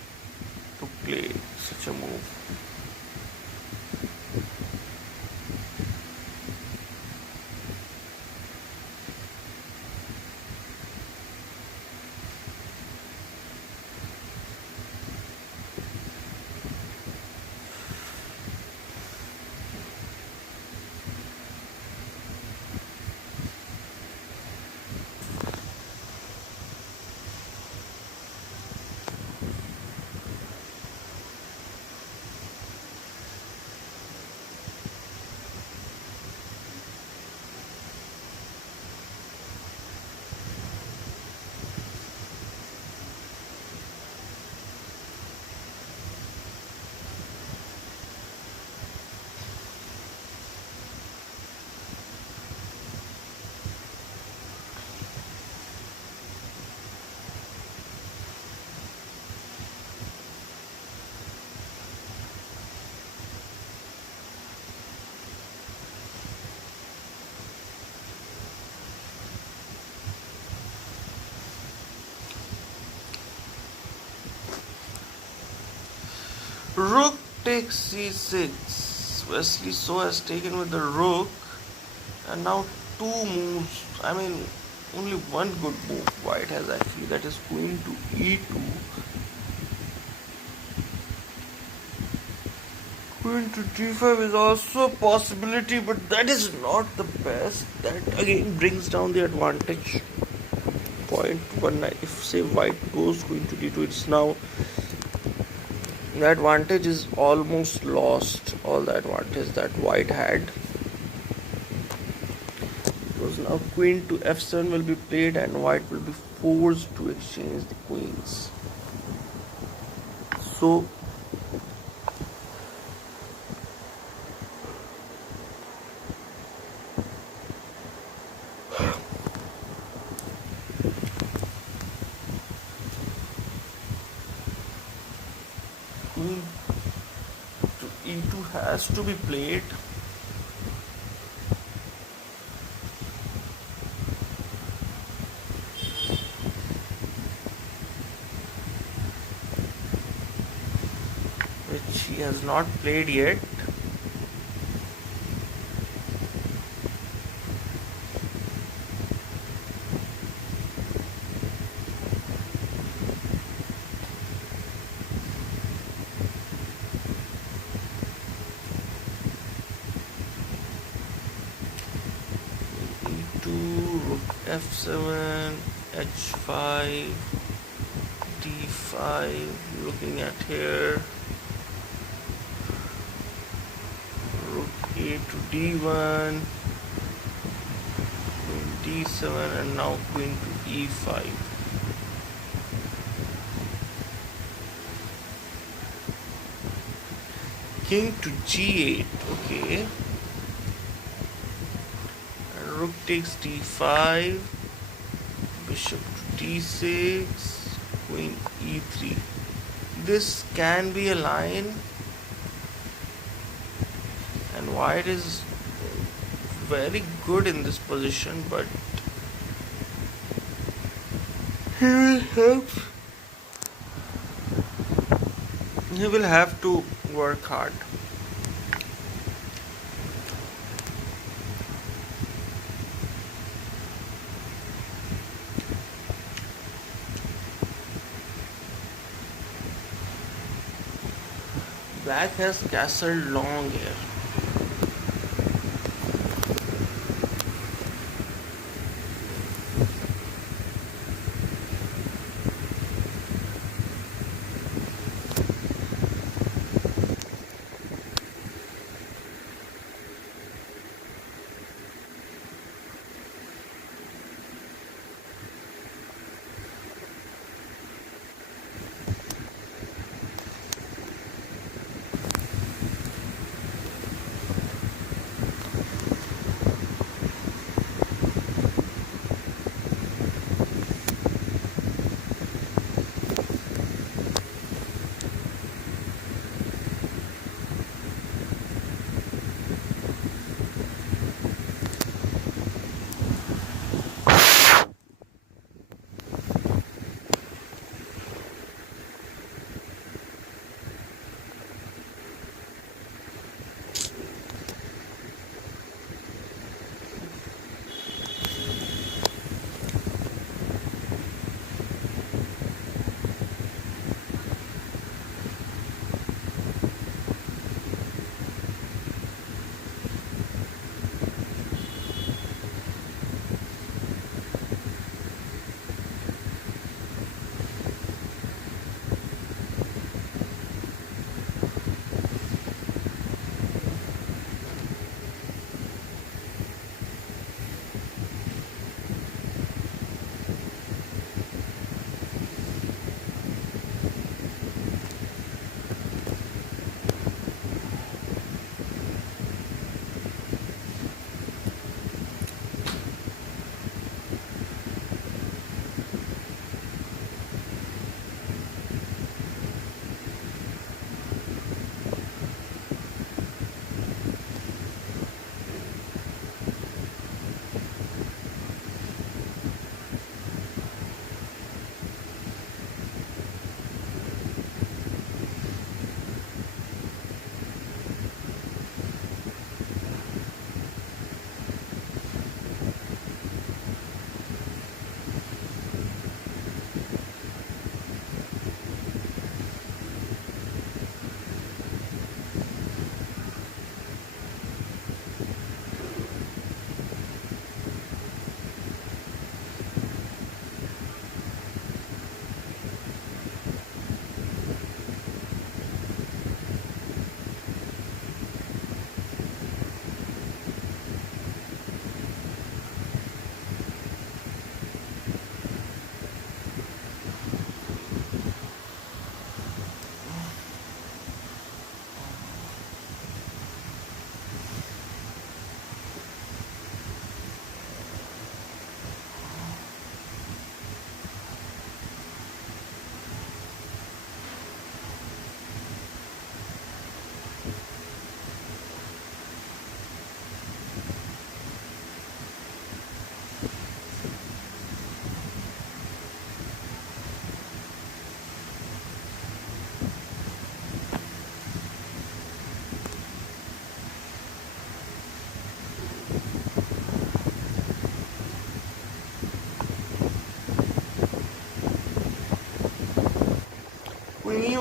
to play such a move. Rook takes c6. Wesley So has taken with the rook, and now two moves. I mean, only one good move White has actually, that is queen to e2. Queen to d5 is also a possibility, but that is not the best. That again brings down the advantage. 0.19. If say White goes queen to d2, it's now the advantage is almost lost. All the advantage that White had. Because now queen to f7 will be played and White will be forced to exchange the queens. So queen to e2 has to be played. Which he has not played yet. Rook f7, h5, d5, looking at here, rook a to d1, queen d7, and now queen to e5. King to g8, okay. Rook takes d5, bishop to d6, queen e3. This can be a line, and White is very good in this position, but he will have to work hard. Black has castle long here.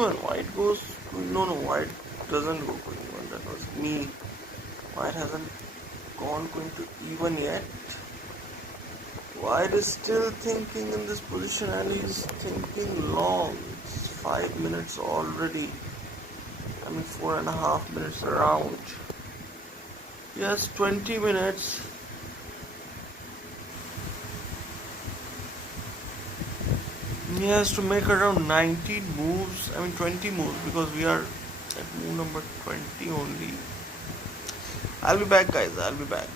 Queen 1. White goes Queen. No, no, White doesn't go Queen 1. That was me. White hasn't gone Queen to even yet. White is still thinking in this position and he's thinking long. It's 5 minutes already. I mean 4.5 minutes around. He has 20 minutes. He has to make around 19 moves. I mean 20 moves because we are at move number 20 only. I'll be back, guys. I'll be back.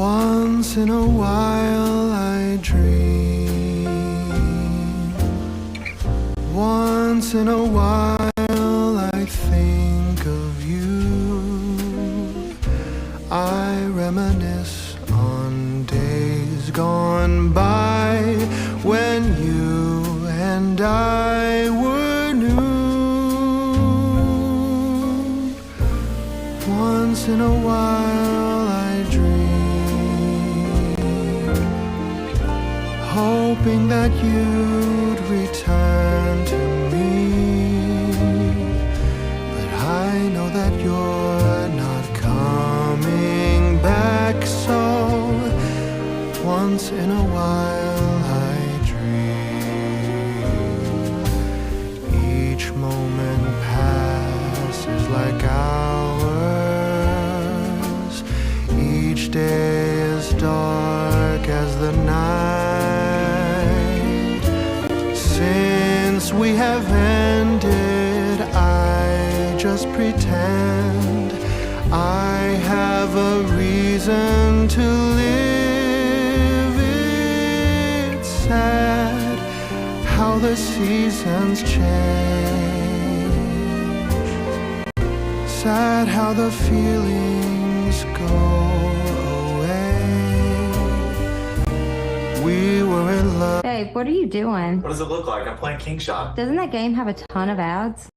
Once in a while I dream. Once in a while I think of you. I reminisce on days gone gone by when you and I were new. Once in a while I dream, hoping that you'd return to me, but I know that you're not coming back, so once in a while I dream. Each moment passes like hours, each day is dark as the night. Since we have ended, I just pretend I have a reason to live. It's sad how the seasons change, sad how the feelings go away. We were in love. Babe, what are you doing? What does it look like? I'm playing King Shot. Doesn't that game have a ton of ads?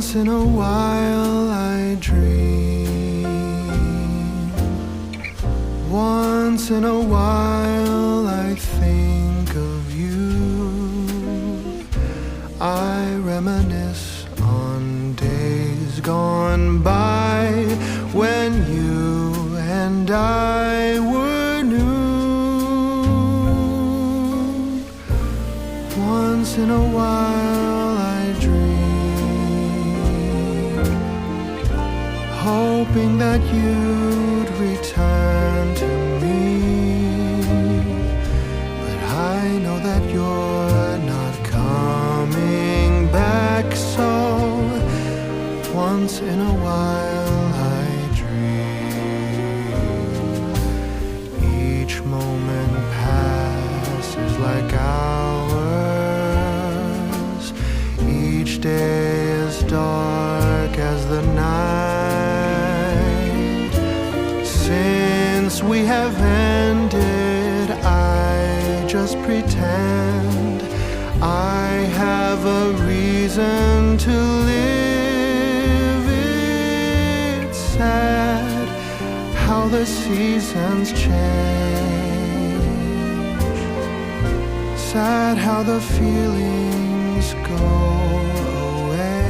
Once in a while I dream. Once in a while I think of you. I reminisce on days gone by when you and I were new. Once in a while I dream, hoping that you'd return to me. But I know that you're not coming back, so once in a while I dream. Each moment passes like hours. Each day is dark as the night. Since we have ended, I just pretend I have a reason to live. It's sad how the seasons change. Sad how the feelings go away.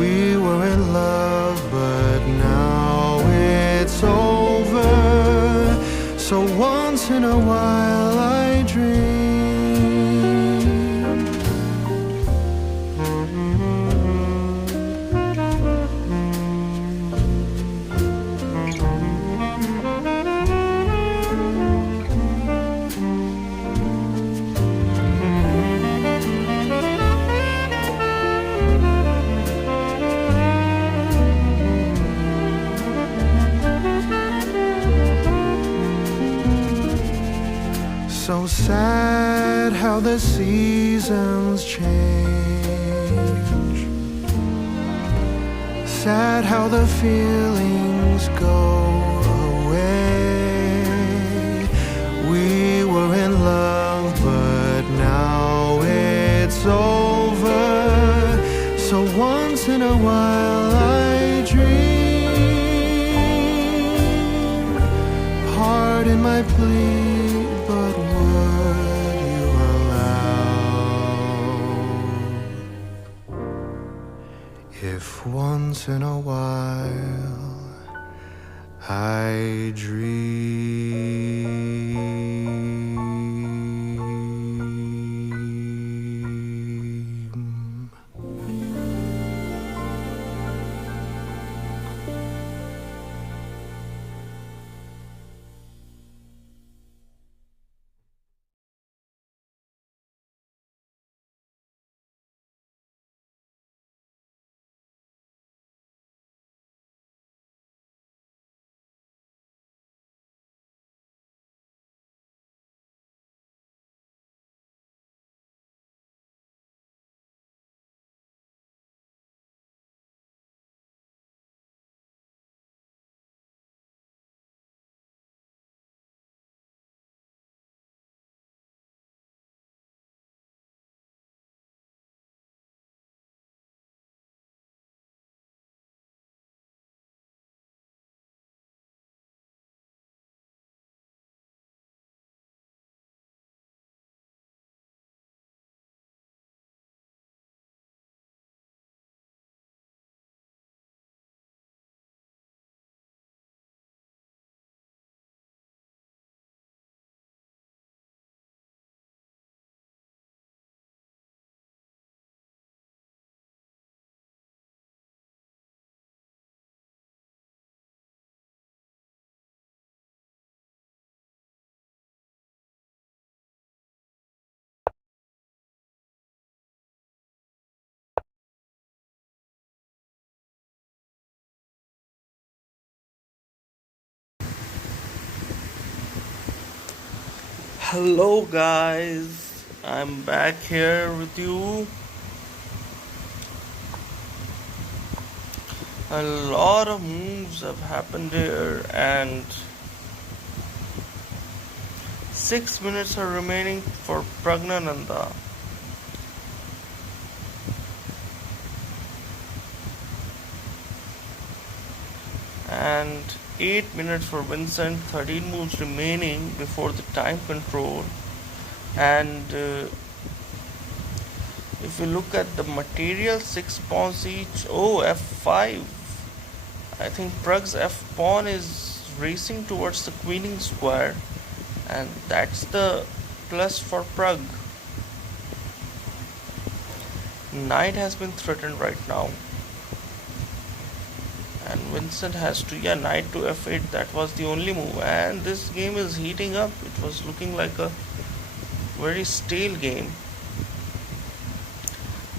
We were in love, but now it's over. So once in a while I dream. So sad how the seasons change. Sad how the feelings go away. We were in love, but now it's over. So once in a while I dream. Pardon my plea, but would you allow if once in a while I dream? Hello, guys. I'm back here with you. A lot of moves have happened here, and 6 minutes are remaining for Praggnanandhaa. 8 minutes for Vincent, 13 moves remaining before the time control. And if you look at the material, 6 pawns each. Oh, f5. I think Pragg's f pawn is racing towards the queening square, and that's the plus for Pragg. Knight has been threatened right now, and Vincent has to, yeah, knight to f8. That was the only move, and this game is heating up. It was looking like a very stale game.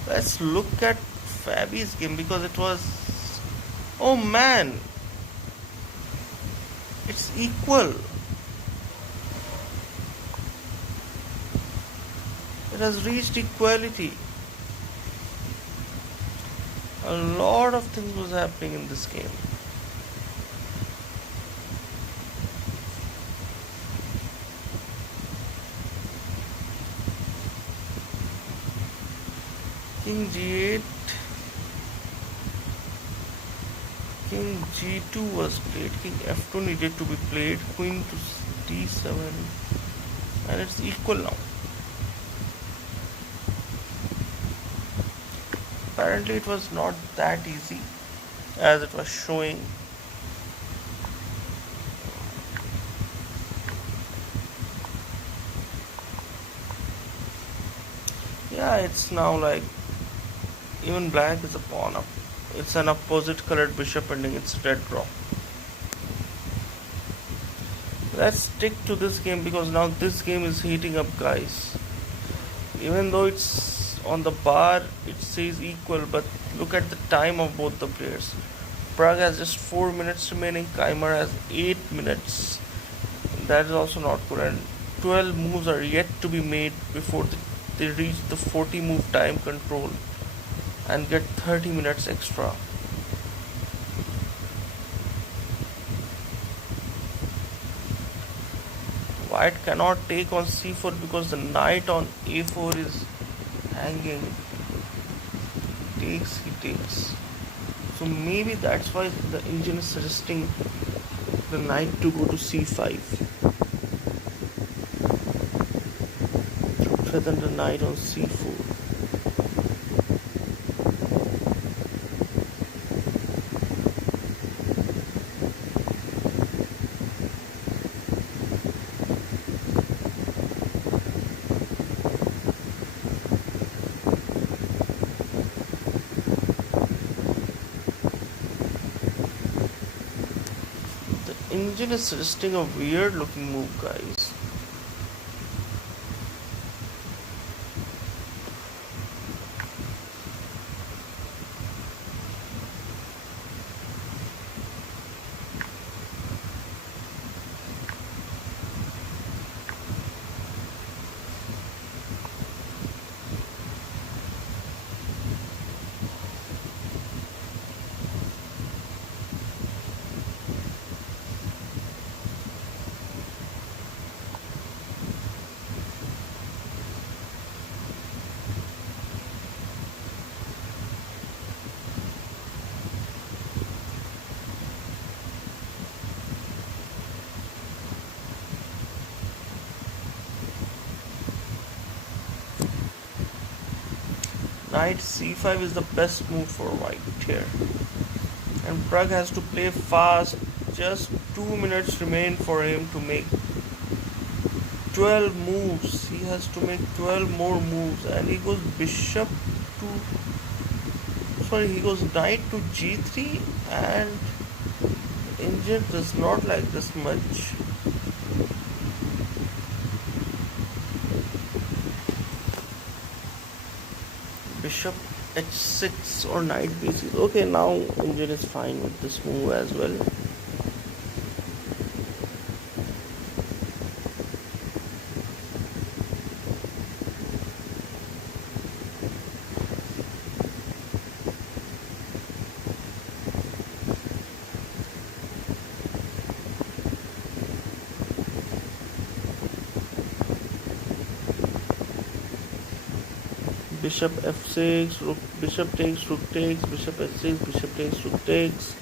Let's look at Fabi's game, because it was, oh man, it's equal. It has reached equality. A lot of things was happening in this game. King g8, King g2 was played, King f2 needed to be played, Queen to d7, and it's equal now. Apparently it was not that easy as it was showing. Yeah, it's now like even black is a pawn up. It's an opposite colored bishop ending, it's red draw. Let's stick to this game, because now this game is heating up, guys. Even though it's on the bar, it says equal, but look at the time of both the players. Pragg has just 4 minutes remaining, Keymer has 8 minutes. That is also not good, and 12 moves are yet to be made before they reach the 40 move time control and get 30 minutes extra. White cannot take on c4 because the knight on a4 is hanging. He takes. So maybe that's why the engine is suggesting the knight to go to c5 rather than the knight on c4. Engine is suggesting a weird looking move, guys. Knight c5 is the best move for white here, and Pragg has to play fast. Just 2 minutes remain for him to make 12 moves. He has to make 12 more moves, and he goes bishop to, sorry, he goes knight to g3, and engine does not like this much. Bishop h6 or knight b6. Okay, now engine is fine with this move as well. Bishop f6, rook, bishop takes, rook takes, bishop h6, bishop takes, rook takes.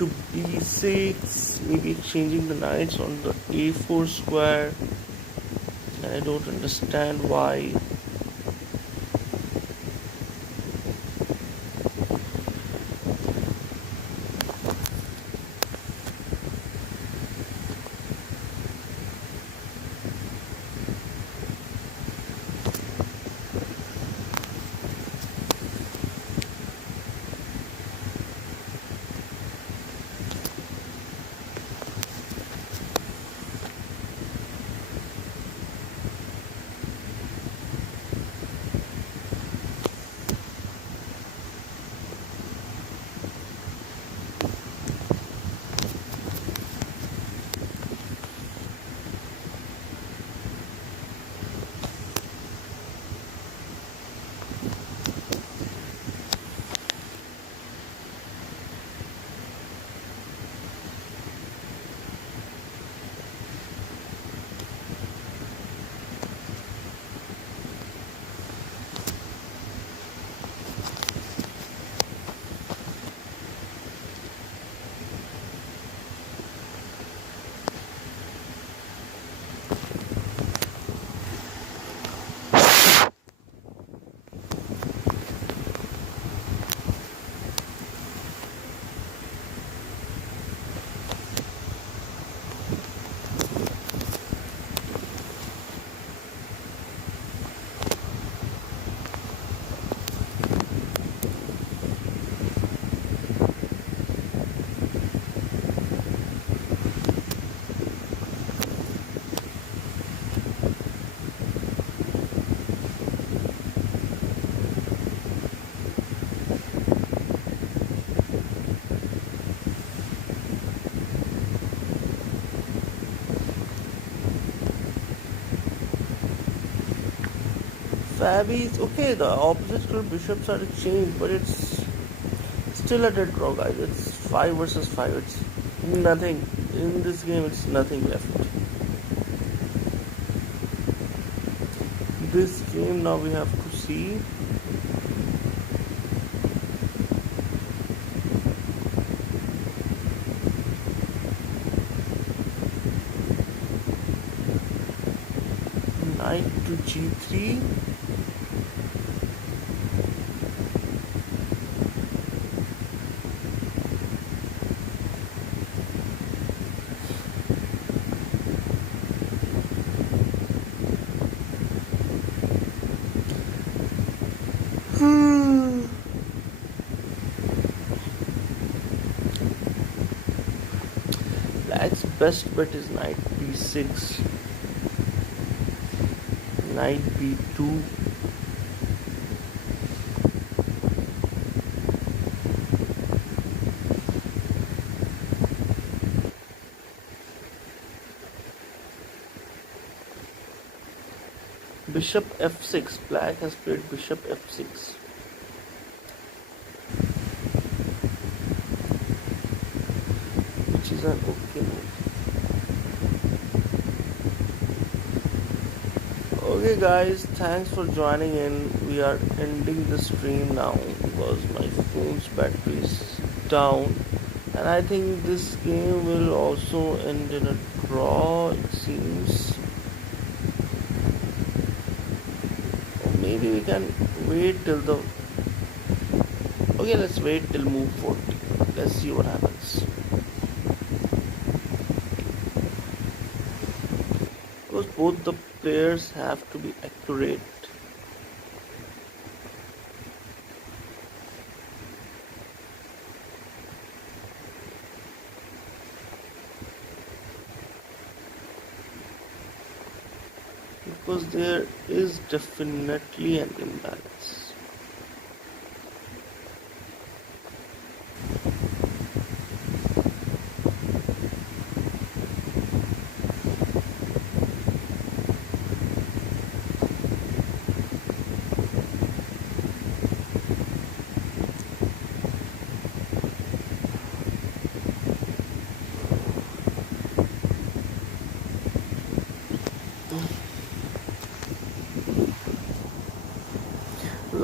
to b6, maybe exchanging the knights on the a4 square, and I don't understand why. Fabi's okay, the opposite color bishops are exchanged, but it's still a dead draw, guys. It's 5 versus 5. It's nothing. In this game, it's nothing left. This game now we have to see. Knight to g3. Black's best bet is knight b6, knight b2, bishop f6. Black has played bishop f6. Which is an okay move. Okay guys, thanks for joining in. We are ending the stream now because my phone's battery is down, and I think this game will also end in a draw, it seems. Or maybe we can wait till the... Okay, let's wait till move 40. Let's see what happens. Because both the players have to be accurate. Because there is definitely an imbalance.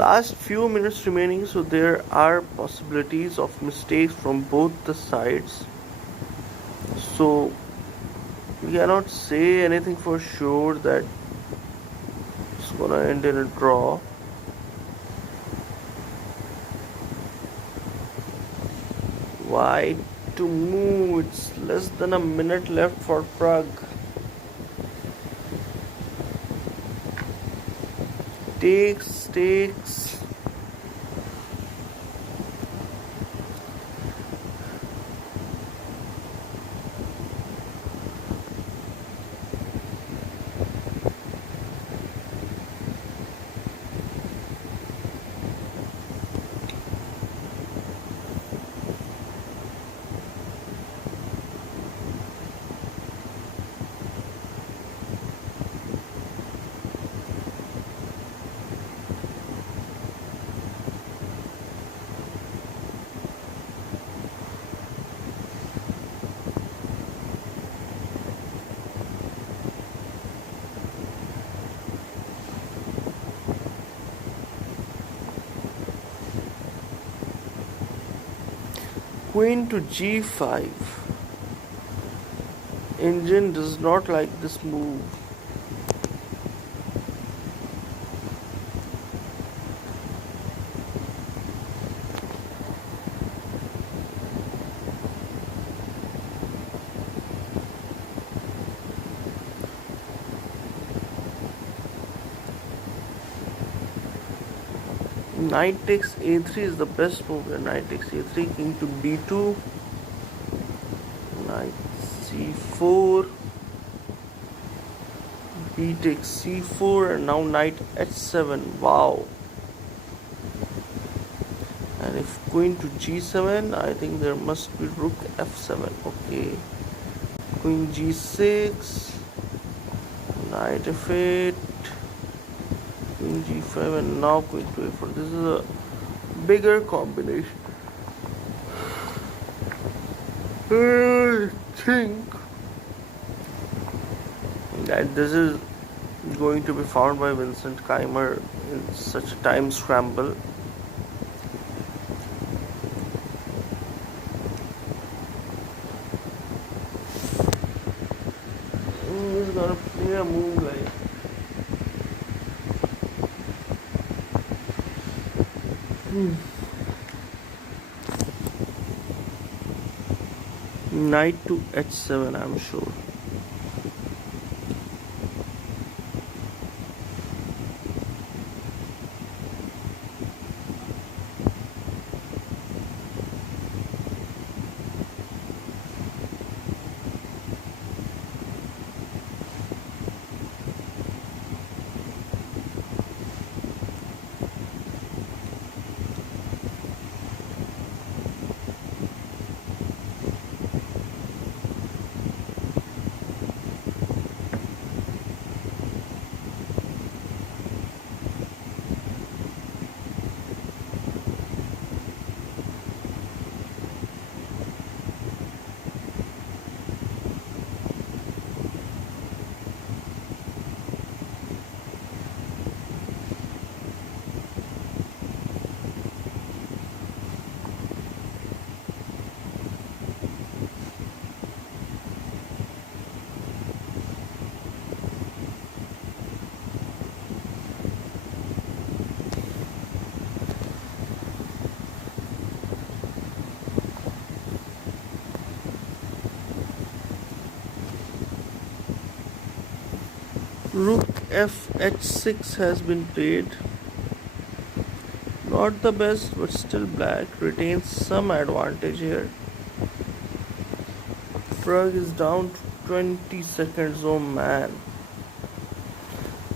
Last few minutes remaining, so there are possibilities of mistakes from both the sides. So we cannot say anything for sure that it's gonna end in a draw. White to move. It's less than a minute left for Pragg. Takes. Queen to g5. Engine does not like this move. Knight takes a3 is the best move here. Knight takes a3, king to b2, knight c4, b takes c4, and now knight h7. Wow. And if queen to g7, I think there must be rook f7. Okay. Queen g6, knight f8, queen g5, and now queen to a4. This is a bigger combination. I think that this is going to be found by Vincent Keymer in such a time scramble. He's gonna play a move like knight to h7, I'm sure. Rook f h6 has been played. Not the best, but still black retains some advantage here. Pragg is down to 20 seconds. Oh man.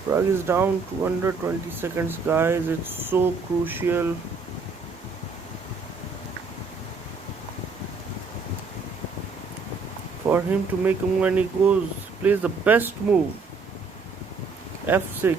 Pragg is down to under 20 seconds, guys. It's so crucial. For him to make a move, and he plays the best move. f6.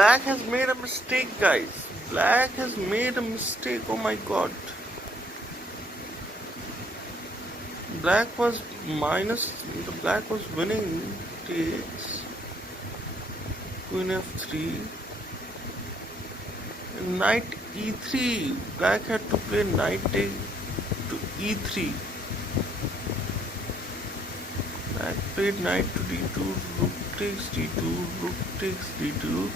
Black has made a mistake, guys. Black has made a mistake. Oh my god. Black was Black was winning. Takes Queen F3. Knight E3. Black had to play knight take to E3. Black played knight to D2. Rook takes D2. Rook takes D2.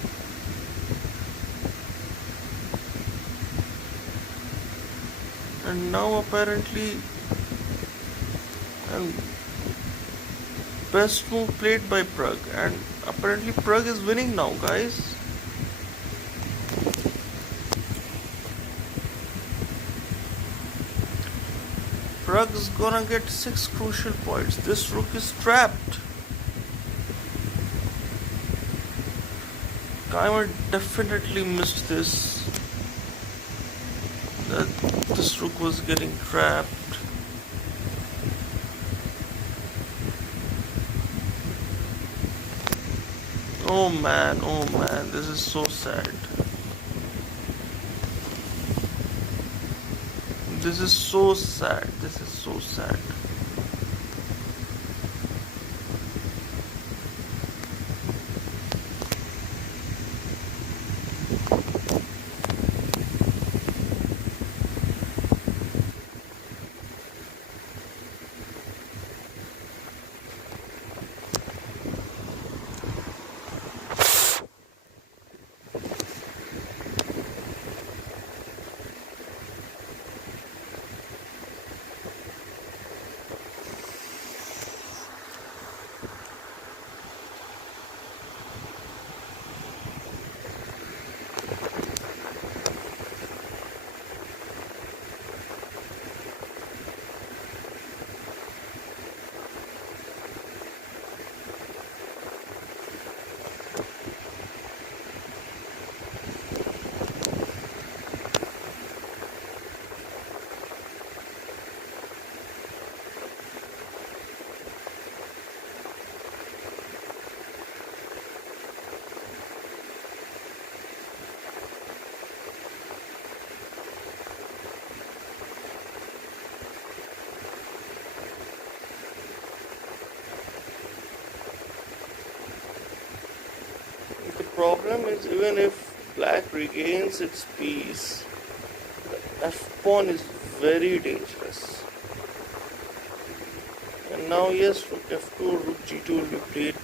And now apparently, and best move played by Pragg, and apparently Pragg is winning now, guys. Pragg's gonna get 6 crucial points. This rook is trapped. Keymer definitely missed this. That this rook was getting trapped. Oh man, this is so sad. This is so sad. This is so sad. The problem is, even if black regains its piece, the f-pawn is very dangerous. And now yes, rook f2, rook g2 will be played.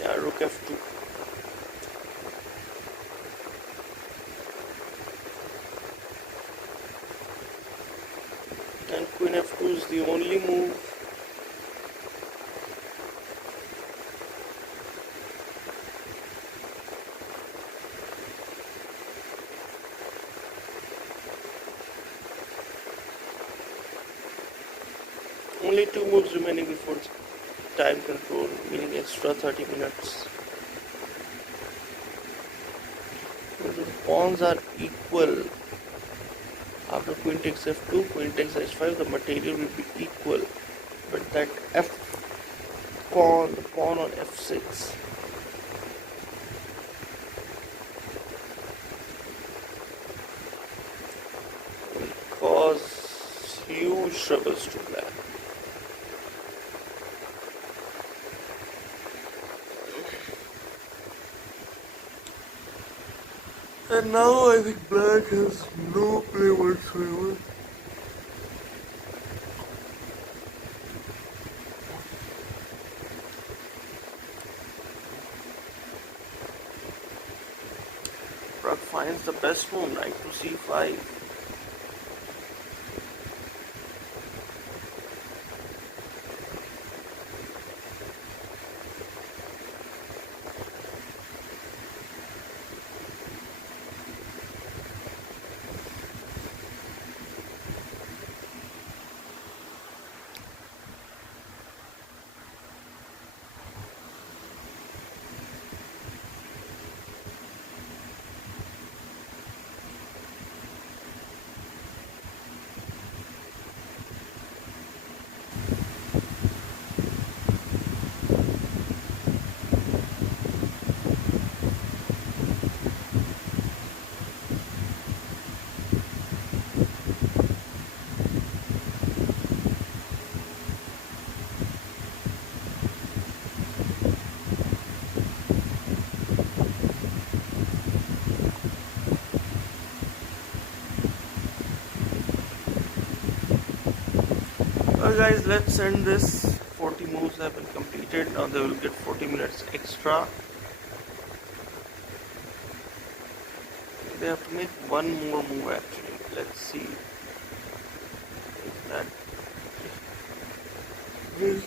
Yeah, rook f2. And queen f2 is the only move. Only 2 moves remaining before time control, meaning extra 30 minutes. The pawns are equal. After queen takes f2, queen takes h5, the material will be equal. But that the pawn on f6. will cause huge troubles to black. And now I think black has no play whatsoever. Pragg finds the best move, knight to c5. Guys, let's end this. 40 moves have been completed. Now they will get 40 minutes extra. They have to make one more move actually. Let's see if that this